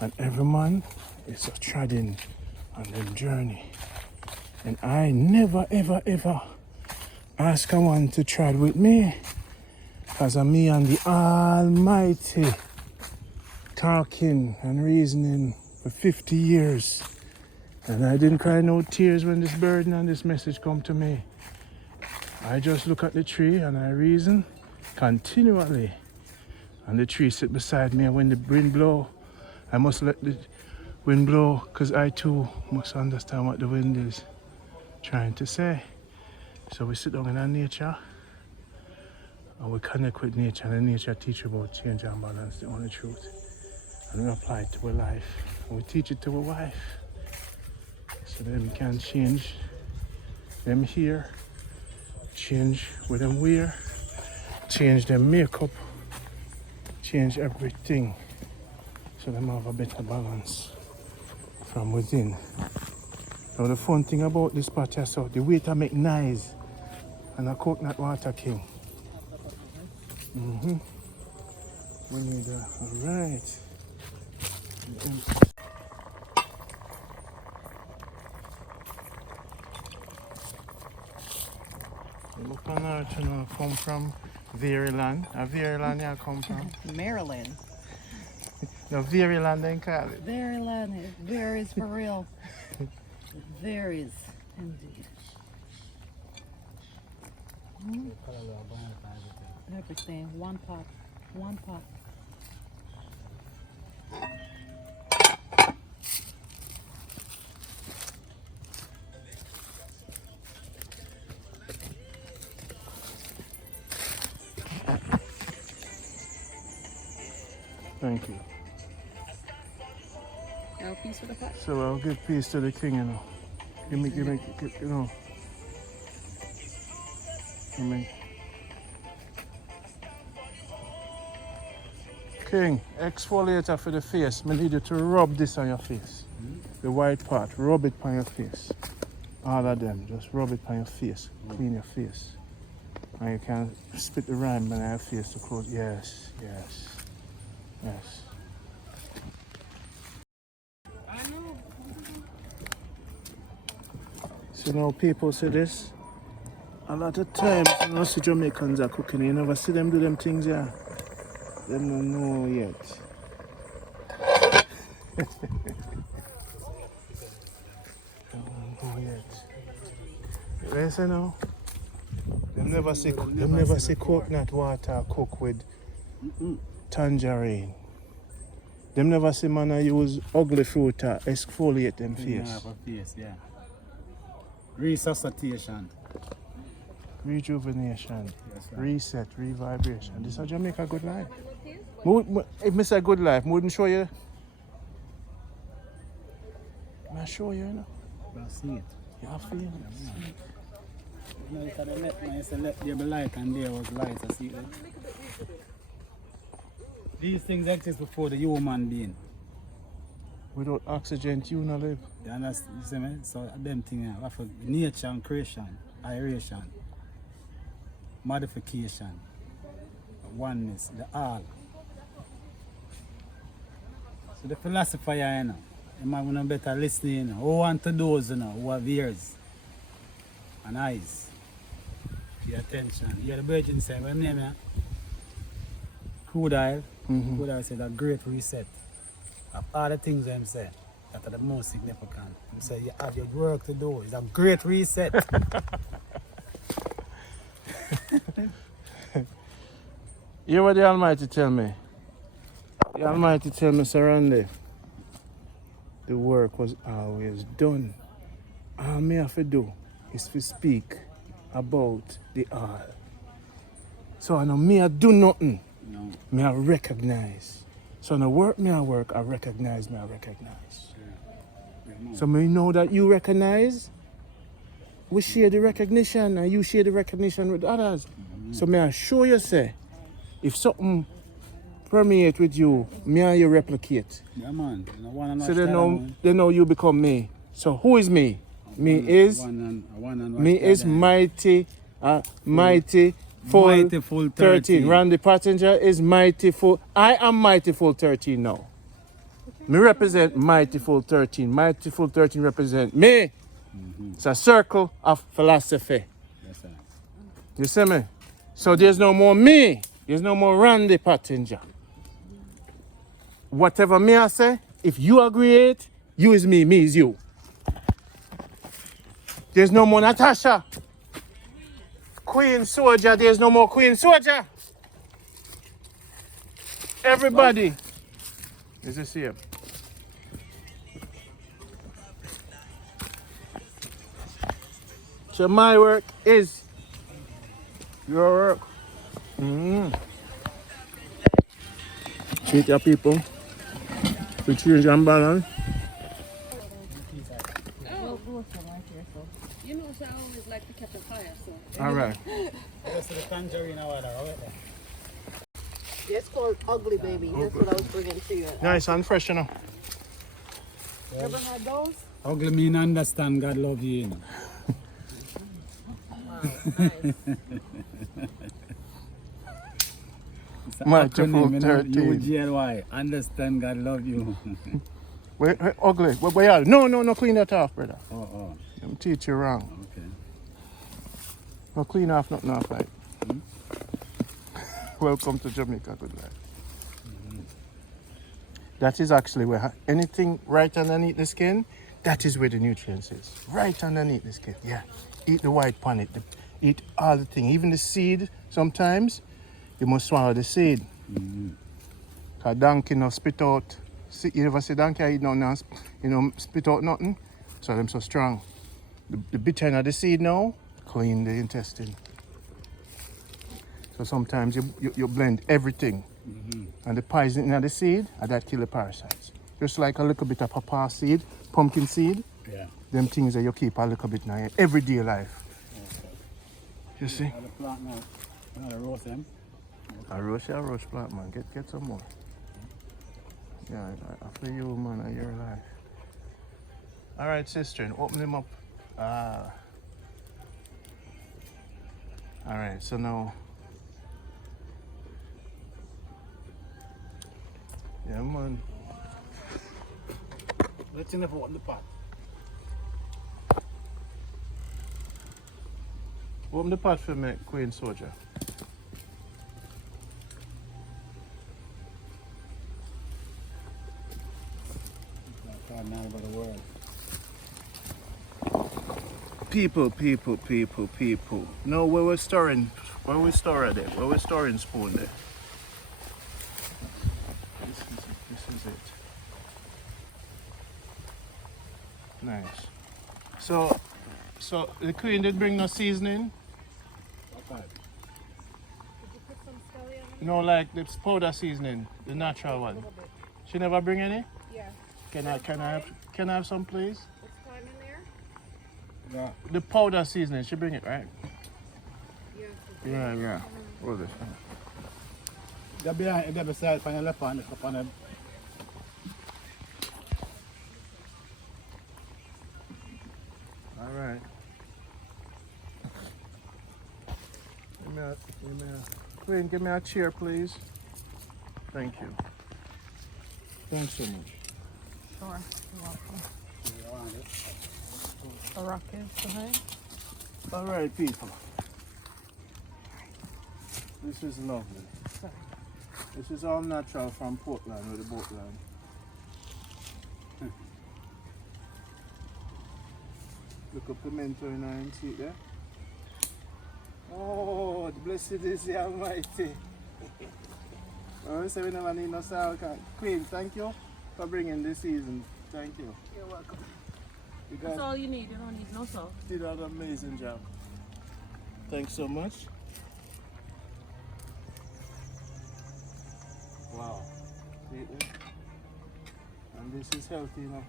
And every man is a treading on them journey. And I never ever ever ask a one to tread with me. Because I'm me and the Almighty talking and reasoning for 50 years. And I didn't cry no tears when this burden and this message come to me. I just look at the tree and I reason continually. And the tree sit beside me, and when the wind blow, I must let the wind blow, because I too must understand what the wind is trying to say. So we sit down in our nature and we connect with nature, and nature teach about change and balance, the only truth. And we apply it to our life, and we teach it to our wife. So then we can change them here, change with them wear, change them makeup, change everything, so them have a better balance from within. Now the fun thing about this pot is so the way to make nice and a coconut water king. We need that. Alright. Look on earth, you know, come from Veryland. Veryland, you come from? Maryland. No, Veryland, they call it. Maryland. It varies for real. It varies indeed. Everything. One pot. One pot. Thank you. Now a piece for the pot. So I'll give peace to the king, you know. Give me, you know. Give me. King, exfoliator for the face. I need you to rub this on your face. The white part, rub it on your face. All of them, just rub it on your face. Clean your face. And you can spit the rhyme on your face to close. Yes, yes, yes. So now people say this. A lot of times, you know, see Jamaicans are cooking. You never see them do them things, yeah. They don't know yet. Don't know yet. Listen now. Them never see coconut water cook with tangerine. Them never see man use ugly fruit to exfoliate them face. Yeah. Resuscitation. Rejuvenation, Yes, right. reset, revibration. This is Jamaica Good Life. If I say Good Life, I wouldn't show you. I show you, you know. I see it. You feel it. You know, you can let there be light and there was light. I see it. These things exist before the human being. Without oxygen, you not live. You understand? You see me? So them things for nature and creation, aeration, modification, oneness, the all. So the philosopher, you know, you might want to better listening, you know, who want to those, you know, who have ears and eyes. Pay attention. You hear the virgin say, what name, yeah? Crude oil. Crude oil says a great reset. Of all the things them say, that are the most significant. You say you have your work to do. It's a great reset. You hear what the Almighty tell me? The Almighty tell me, Sir Randy, the work was always done. All me have to do is to speak about the all. So I know me I do nothing. No. Me I recognize. So no work me I work, I recognize me I recognize. Yeah, So me know that you recognize, we share the recognition and you share the recognition with others. So may I show you say, if something permeate with you, me and you replicate. yeah, man. You know, one and So they know you become me. So who is me? Me is mighty, mighty full 13. Randy Passenger is mighty full. I am mighty full 13 now. Me represent mighty full 13. Mighty full 13 represent me. It's a circle of philosophy. Yes, sir. You see me? So there's no more me. There's no more Randy Passenger. Whatever me I say, if you agree it, you is me is you. There's no more Natasha. Queen Soldier, there's no more Queen Soldier. Everybody is the same. So my work is your work. Treat your people with change and balance. You know, so I always like to catch a fire, so. All right. Just the tangerine water, right there. It's called Ugly Baby. That's what I was bringing to you. Nice and fresh, you know. You ever had those? Ugly mean understand God love you, you know. Wow, nice. It's an Mighty acronym, Folk you know, 13. UGLY. Understand God love you. Wait, ugly. Where are you? No, clean that off, brother. Oh, I'm teach you wrong. okay. No, clean off nothing off like. Welcome to Jamaica Good Life. That is actually where anything right underneath the skin, that is where the nutrients is. Right underneath the skin, yeah. Eat the white pan, eat all the thing. Even the seed, sometimes, you must swallow the seed. Because donkey no spit out. See, you ever see donkey eat nothing, spit out nothing? So them so strong. The bitter of the seed now, clean the intestine. So sometimes you blend everything. And the poison in the seed, that kill the parasites. Just like a little bit of pawpaw seed, pumpkin seed, Yeah. them things that you keep a little bit in your everyday life. Okay. You see? The plant now. Another roast them. A roast plant, man. Get some more. Yeah, I feel you, man, of your life. All right, sister, and open them up. All right, so now. Yeah, man. Let's in the pot in the pot. Open the pot for me, Queen Soldier. Now about the world. People. No, where we're storing it? Where we're storing spoon there? This is it. Nice. So the Queen did bring no seasoning? Okay. Did you put some scallion in? No, like the powder seasoning, the natural one. She never bring any? Yeah. Can I have some, please? It's thyme in there? Yeah. The powder seasoning, she bring it, right? Yeah. Yeah. What is this? They're behind, they're beside, on the left hand, up on them. All right. Queen, give me a chair, please. Thank you. Thanks so much. Sure. You're welcome. The rock is behind. All right, people. This is lovely. This is all natural from Portland, with the boat land. Look up pimento in our seat there. Oh, blessed is the Almighty. I say we never need no salt. Queen, thank you for bringing this season. Thank you. You're welcome. You That's guys all you need. You don't need no salt. did an amazing job. Thanks so much. Wow. See it there? And this is healthy, you know.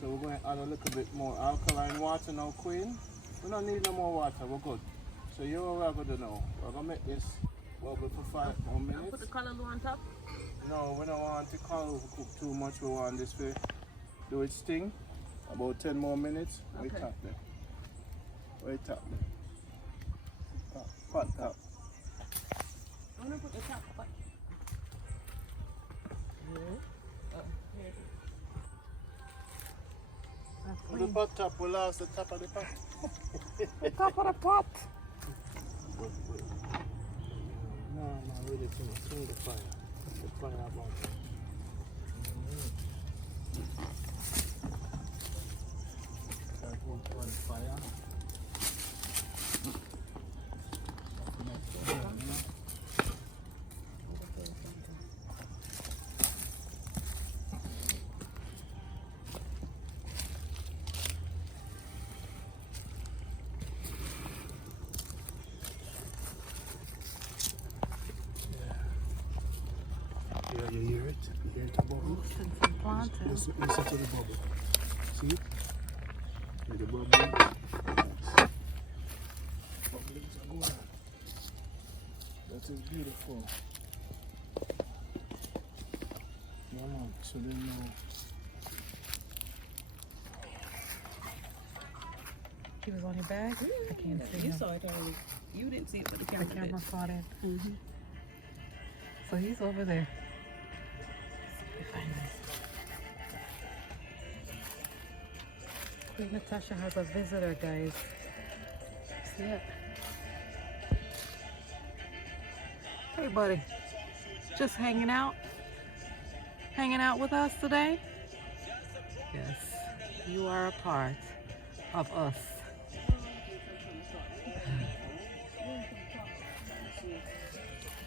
So we're going to add a little bit more alkaline water now, Queen. We don't need no more water, we're good. So you know what we're going to do now. We're going to make this bubble for 5 more minutes. Put the color on top. No, we don't want to cook too much. We want this to do its thing. About 10 more minutes. Wait Okay. up there. Wait up there. Pot top. I'm gonna put the top. But... The pot top will last the top of the pot. The top of the pot. No, really turn the fire. The fire about. Yeah, you hear it? You hear it bubble? Listen to the bubble. See it? Hear the bubble? Bubblings are going on. That is beautiful. Yeah, man. So then now. He was on your bag? I can't see You him. saw it already. You didn't see it, but the The camera did. camera caught it. So he's over there. Let me find this. Queen Natasha has a visitor, guys. See it? Hey, buddy. Just hanging out? Hanging out with us today? Yes. You are a part of us.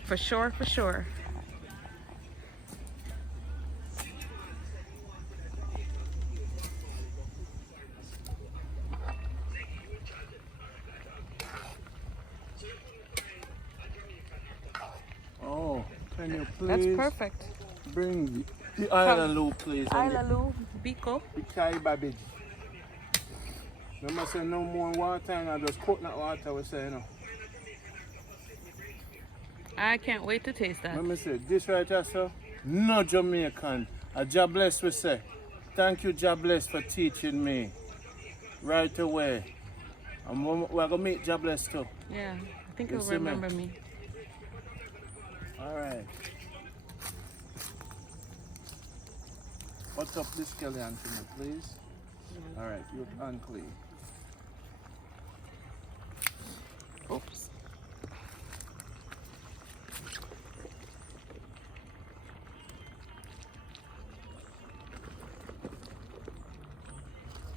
For sure, for sure. Oh, can you That's please perfect. bring the Ilaloo, please? And Ilalu, Biko. the Kai Babbage. Remember, say no more water, and I just coconut water, we say, you know. I can't wait to taste that. Let me say, this right here, sir, no Jamaican. A God bless, we say. Thank you, God bless, for teaching me right away. And we're going to meet God bless too. Yeah, I think You he'll see me? remember me. All right. What's up this scallion to me, please? All right, you unclean. Oops.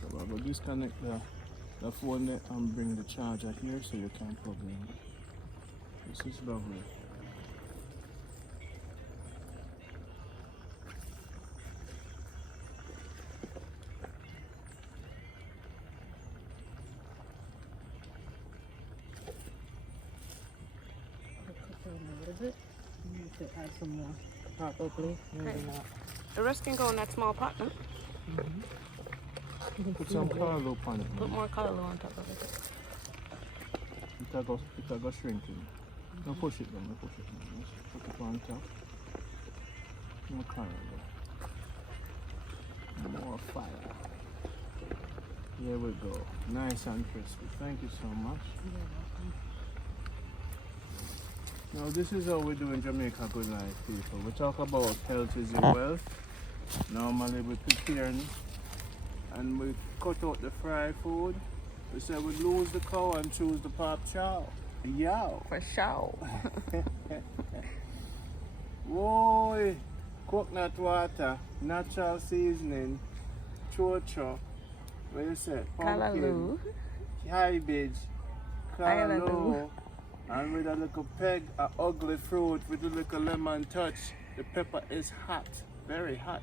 So I will disconnect the phone there and bring the charger here so you can plug in. This is lovely. A little bit. You need to add some more, probably. Maybe Okay. not. The rest can go in that small pot, no? Put some color on it. Put more color on top of it. It go shrinking. No push it down, no push it down. Just put it on top. No color there. More fire. Here we go. Nice and crispy. Thank you so much. Now this is how we do in Jamaica Good Life, people. We talk about health is your wealth. Normally we prepare and we cut out the fried food. We say we lose the cow and choose the pork chow. Yow! For sure. Whoa! Coconut water, natural seasoning, chocho, what you say? Kalaloo. Cabbage, Ilaloo. callaloo, and with a little peg, a ugly fruit with a little lemon touch. The pepper is hot, very hot.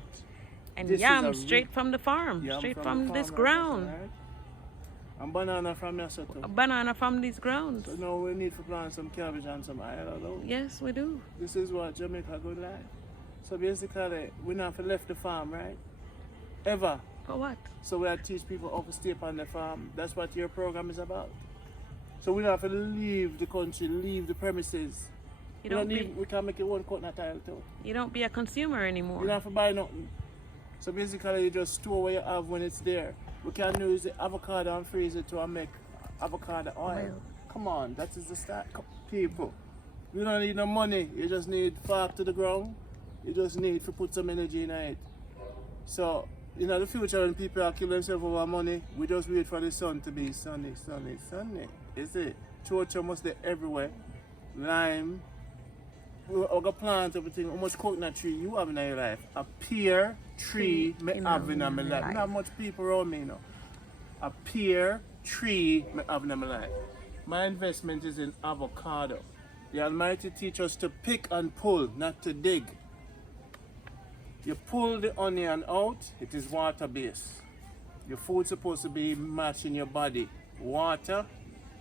And This is yam a straight from the farm, Yam straight the from this farm, ground. right? And banana from your too. A banana from these grounds. So now we need to plant some cabbage and some ilaloo. Yes, we do. This is what Jamaica Good Life. So basically, we not have left the farm, right? Ever. For what? So we have to teach people how to stay on the farm. That's what your program is about. So we don't have to leave the country, leave the premises. You don't we can make it one coconut oil too. You don't be a consumer anymore. You don't have to buy nothing. So basically, you just store what you have when it's there. We can use the avocado and freeze it to make avocado oil. Oil. Come on, that is the start, people. You don't need no money. You just need farm to the ground. You just need to put some energy in it. So, in the future, when people are killing themselves over money, we just wait for the sun to be sunny, sunny, sunny. Is it? Chocho must be everywhere. Lime. We're going to plant everything. How much coconut tree you have in your life? A pear tree me have in my life. Not much people around me, you know. A pear tree me have in my life. My investment is in avocado. The Almighty teaches us to pick and pull, not to dig. You pull the onion out, it is water based. Your food's supposed to be matching your body. Water,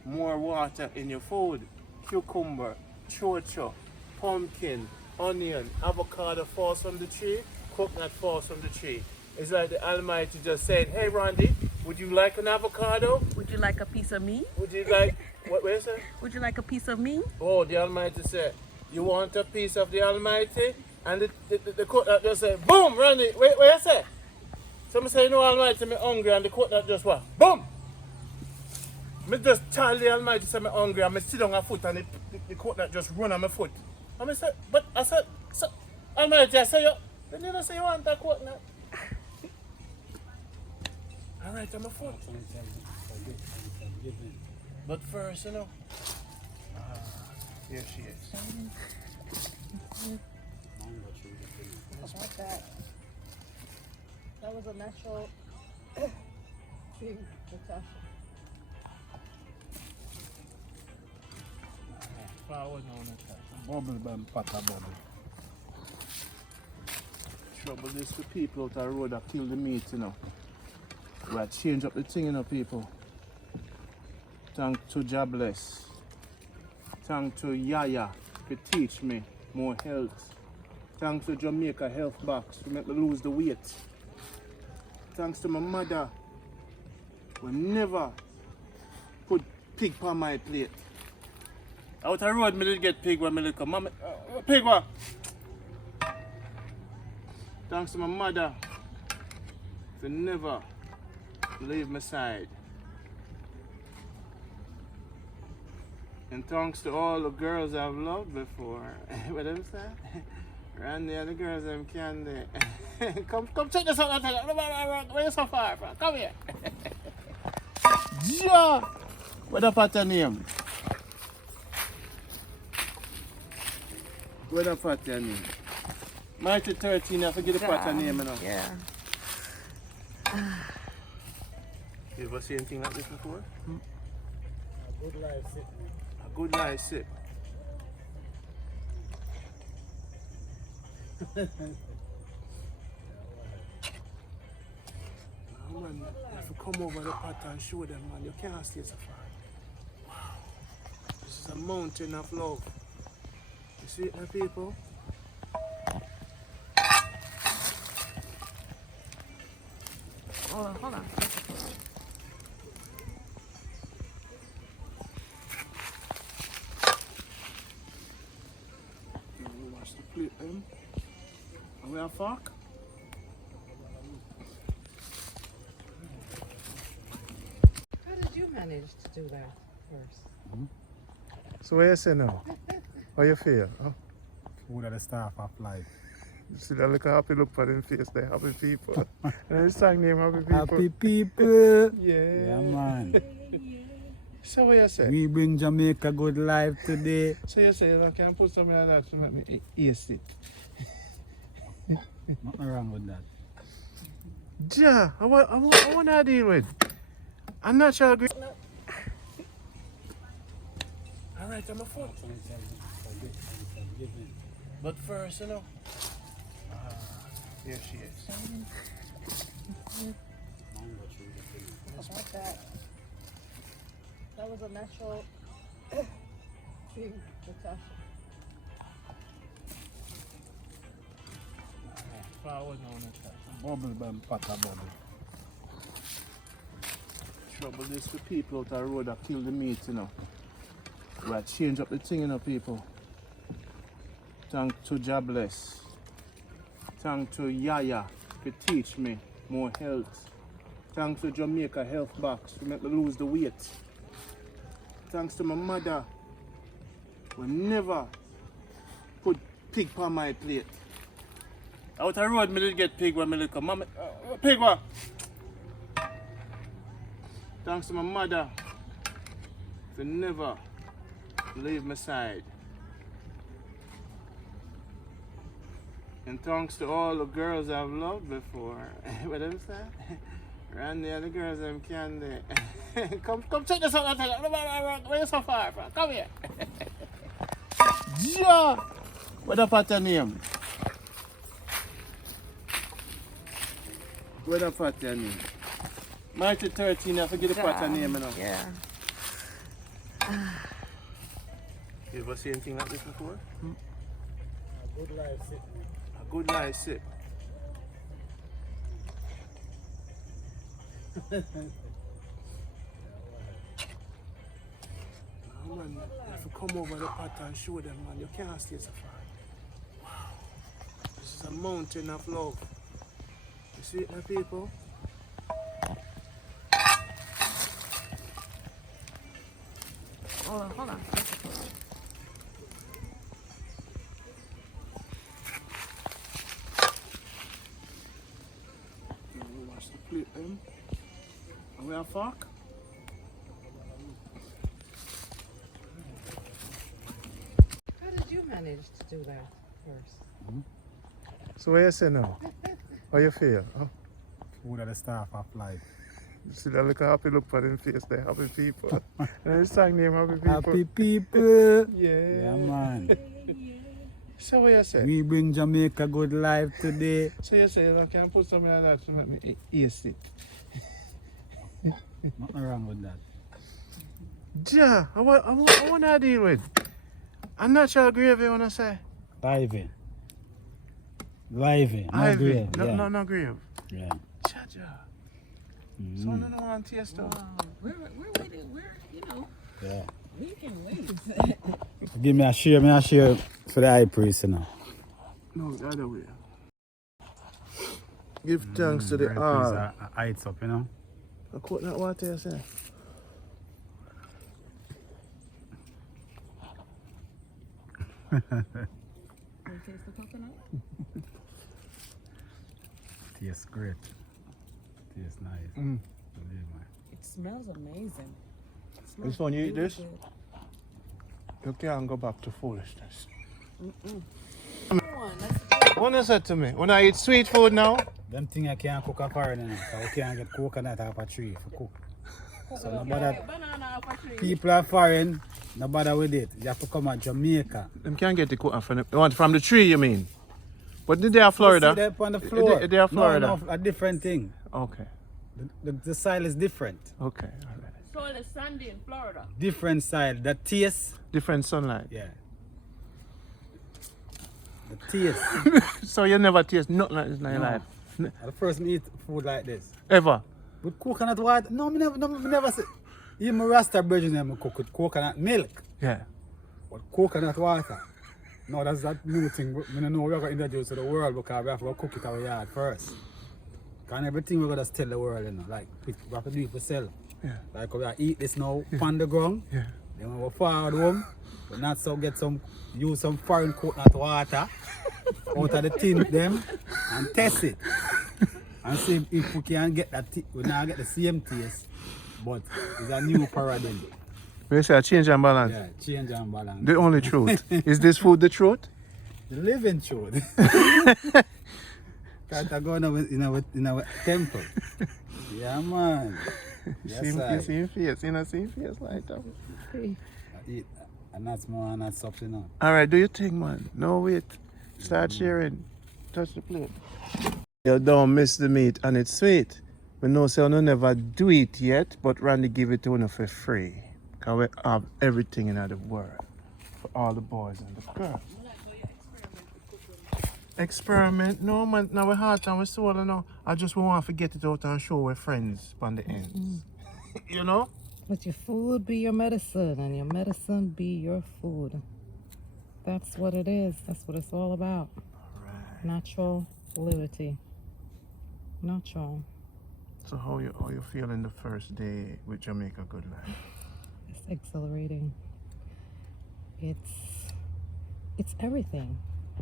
more water in your food. Cucumber, chocho, pumpkin, onion, avocado falls from the tree, coconut falls from the tree. It's like the Almighty just said, hey Randy, would you like an avocado? Would you like a piece of me? Would you like, what is it? Would you like a piece of me? Oh, the Almighty said, you want a piece of the Almighty? And the coconut just said, boom, Randy, wait, what you say? Somebody say, no, Almighty, me hungry, and the coconut just what? Boom! Me just tell the Almighty say me hungry and me sit on a foot and the coconut just run on my foot. And I said, but I said, so, Almighty, I say you, then you don't say you want that coconut. Alright, on my foot. But first, you know, here she is. Just like that. That was a natural thing, Natasha. Forward now, Natasha. Bubble bum, pata bubble. Trouble is for people out the road that kill the meat, you know. We have change up the thing, you know, people. Thank to Jobless. Thank to Yaya to teach me more health. Thanks to Jamaica Health Box to make me lose the weight. Thanks to my mother who never put pig on my plate. Out the road, me did get pig when me little. Mama, pig what? Thanks to my mother to never leave my side. And thanks to all the girls I've loved before. What them say? Randy and the girls them candy. come check this out. Where you so far from? Come here. Ja! What the pattern name? What the pattern name? Mighty 13, I forget the pattern name, you know. Yeah. You ever seen anything like this before? A good life sitting. A good life sip. Oh man, if you come over the pot and show them, man, you can't stay so far. Wow. This is a mountain of love. You see it now, people? Hold on. You wash the plate, them. And we have fork. How did you manage to do that first? So what you say now? How you feel? Oh, Food at the start of life. you see that little happy look for them face, they happy people. And the song name Happy People. Happy people. Yeah. Yeah, man. So what you say? We bring Jamaica Good Life today. So you say I can put something like that to make me eat it. Nothing wrong with that. Yeah, I want to deal with. I'm not sure. Alright, I'm a foot. But first, you know, here she is. Just like that. That was a natural thing, Natasha. Forward now, Natasha. Bubble bum, pata bubble. Trouble is for people out the road that kill the meat, you know. We have change up the thing, you know, people. Thank to Jobless. Thank to Yaya to teach me more health. Thanks to Jamaica Health Box to make me lose the weight. Thanks to my mother who never put pig on my plate. Out the road, me did get pig when me little. Mama, pig what? Thanks to my mother for never leave my side. And thanks to all the girls I've loved before. What them say? Randy and the girls them candy. come check this out. Where you so far from? Come here. Ja! What the pattern name? What the pattern name? Mighty 13, I forget the pattern name, you know. Yeah. You ever seen anything like this before? A good life sitting. A good life sip. Oh man, if you come over the pot and show them, man, you can't stay so far. Wow. This is a mountain of love. You see it now, people? Oh, hold on. Wash the plate then. And we have fork. How did you manage to do that first? So what you say now? How you feel? Oh, Food of the staff of life. you see that little happy look for them face there, happy people. And the song name Happy People. Happy people. Yeah. Yeah, man. So what you say? We bring Jamaica Good Life today. So you say I can put something like that to make me eat it. Nothing wrong with that. Yeah, I want to deal with. A natural gravy, you want to say? Living. Living. Ivy. Yeah. No grave. Yeah. Cha-cha. So I don't want to taste though. We're waiting. Yeah. We can wait. Give me a share for the high priest, you know. No, the other way. Give thanks to High the priest all. heights up, you know. A coconut water, you say? Taste the coconut? Tastes great. Tastes nice. Mm. Believe me. It smells amazing. This one, you eat this? Good. You can't go back to foolishness. Come on, let's What you said to me? When I eat sweet food now? Them thing I can't cook a foreign, you know. So we can't get coconut off a tree for cook. So nobody, banana off a tree. people are foreign, no bother with it. You have to come at Jamaica. Them can't get the coconut from from the tree, you mean? But did they have Florida? You see that on the floor. They are Florida. No, a different thing. Okay. The soil is different. Okay. All right. Soil is sandy in Florida. Different soil. The taste, Different sunlight. yeah. The taste. So you never taste nothing like this in your No. life? The first me eat food like this. Ever? With coconut water? No, me never see. Even my Rasta brethren them cook with coconut milk. Yeah. But coconut water. No, that's that new thing. We don't know we're going to introduce to the world because we have to cook it our yard first. Because everything we're going to tell the world, you know. Like, we have to do it for sell. Yeah. Like, we eat this now on the ground. Yeah. Then when we forward home, we not so use some foreign coconut water out of the tin them and test it. And see if we can get that, we now get the same taste, but it's a new paradigm. We say change and balance. Yeah, change and balance. The only truth. Is this food the truth? The living truth. Can't go in our temple. Yeah, man. Yes, You see him face, you know, see him face like that. I eat, and that's more and that's up, you know. All right, do your thing, man. No, wait. Start sharing. Touch the plate. You don't miss the meat and it's sweet. We know say you never do it yet, but Randy give it to you for free. Because we have everything in the world for all the boys and the girls. Experiment? No, man. Now we're hard and we're soul, you know. I just want to get it out and show we're friends on the ends. You know? Let your food be your medicine and your medicine be your food. That's what it is. That's what it's all about. Right. Natural liberty. Natural. So how you feeling the first day with Jamaica Good Life? It's exhilarating. It's everything.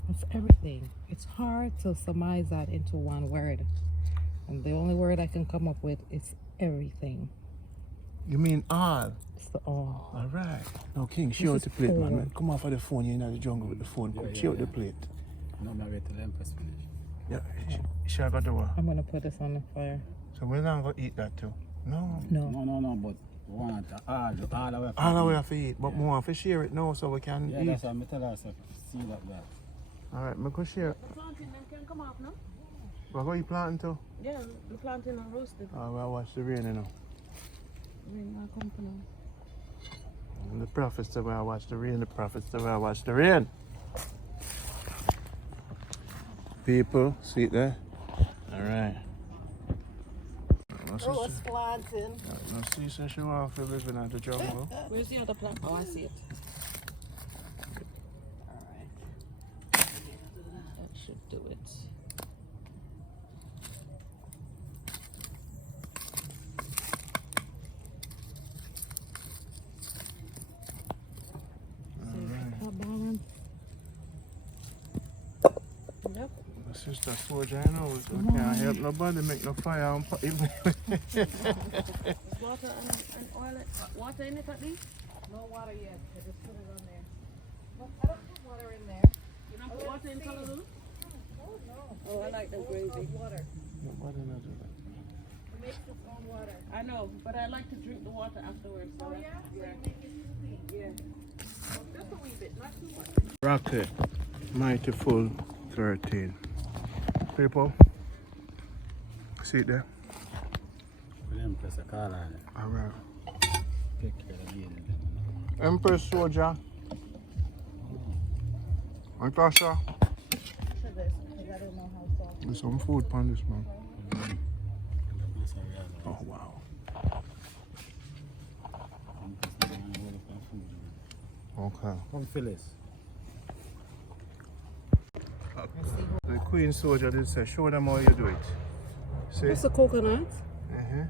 It's everything. It's hard to surmise that into one word. And the only word I can come up with is everything. You mean all? It's the all. All right. Now, King, share out This the is plate, all. man. Come off of the phone. You're in the jungle with the phone. Come, share out the plate. No, I'm wait till the Empress finish. Yeah, share got the one. I'm gonna put this on the fire. So we're not going to eat that too. No. No. No, but we want all the way. All we have to eat, but we want to share it now so we can Yeah, eat. that's what I tell us. See that. All right, I'm going to share. Planting them can come off now? We're going to eat planting too. Yeah, the planting and roasted. We'll watch the rain, you know. Rain not come for now. And the prophets say we'll watch the rain. The prophets say we'll watch the rain. People, see it there? All right. Oh, it's planting. Now see, so she want to live in the jungle. Where's the other plant? Oh, I see it. Alright. That should do it. Sister Soldier, I know. I can't help nobody make no fire and put it. Water and oil, water in it at least? No water yet. I just put it on there. But I don't put water in there. You don't put water in Kalaloo? Oh no. Oh, I like the gravy. Water. Nobody not do that. It makes its own water. I know, but I like to drink the water afterwards. So Oh yeah? So you make it soupy. Yeah. Oh, just a wee bit, not too much. Rocket, Mighty Full 13. People, see it there? Press a call on it. Alright. Take care of the baby. Empress Soldier. Natasha. For this, because I don't know how soft. There's some food on this man. Yes, I realize. Oh wow. Okay. Come Phyllis. The Queen Soldier did say, show them how you do it. See? It's a coconut. And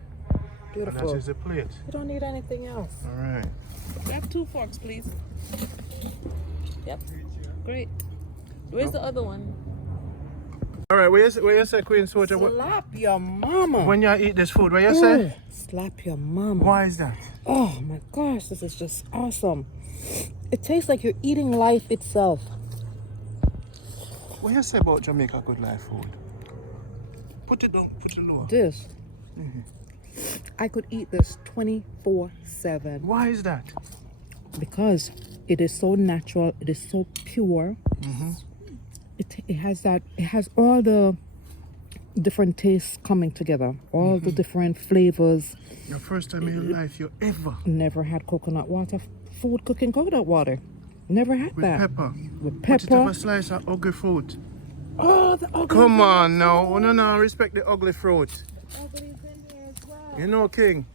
Beautiful. that is the plate. You don't need anything else. Alright. We have 2 forks, please. Yep. Great. Where's the other one? Alright, where you say Queen Soldier? Slap your mama. When you eat this food, what you say? Slap your mama. Why is that? Oh my gosh, this is just awesome. It tastes like you're eating life itself. What you say about Jamaica Good Life food? Put it down, put it lower. This. I could eat this 24/7 Why is that? because it is so natural. It is so pure. It has all the different tastes coming together. All the different flavors. Your first time in your life you ever Never had coconut water. Food cooking coconut water. Never had with that. pepper. With Put it over pepper. a slice of ugly fruit. Oh, the ugly. Come on now. No, respect the ugly fruit. ugly's in here as well. You know, King,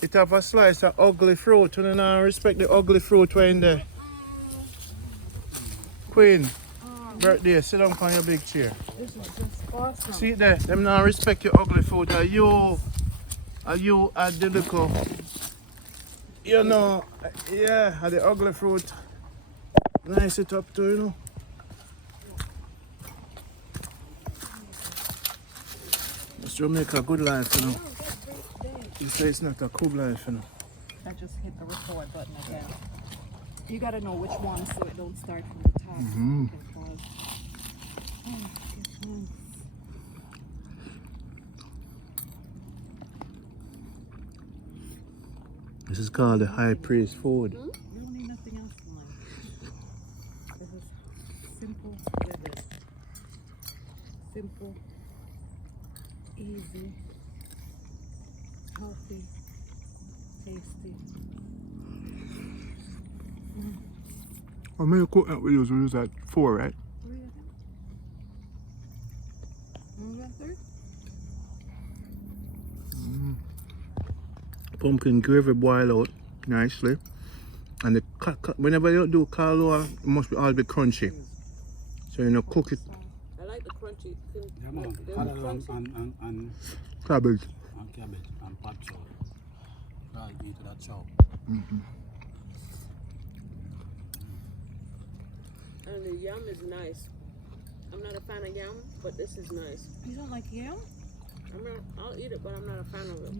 it have a slice of ugly fruit. You know, respect the ugly fruit when in there. Queen, birthday, sit down on your big chair. This is just awesome. See it there, them now respect your ugly fruit. Are you at the little, you know, yeah, at the ugly fruit. Nice it up too, you know. It's Jamaica Good Life, you know. You say it's not a good life, you know. I just hit the record button again. You gotta know which one so it don't start from the top. Because, This is called the high priest food. you don't need nothing else in life. This is simple living. Simple, easy, healthy, tasty. How many coconut we use at 4, right? Pumpkin gravy boil out nicely, and the whenever you do callaloo, it must be all be crunchy. So you know, cook it. I like the crunchy. Yeah, man. And Cabbage. cabbage and pot chow. Right, eat that chow. And the yam is nice. I'm not a fan of yam, but this is nice. You don't like yam? I'll eat it, but I'm not a fan of it.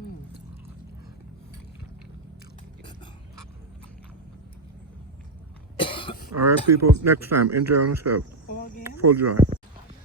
All right, people. Next time, enjoy yourself. All again? Full joy.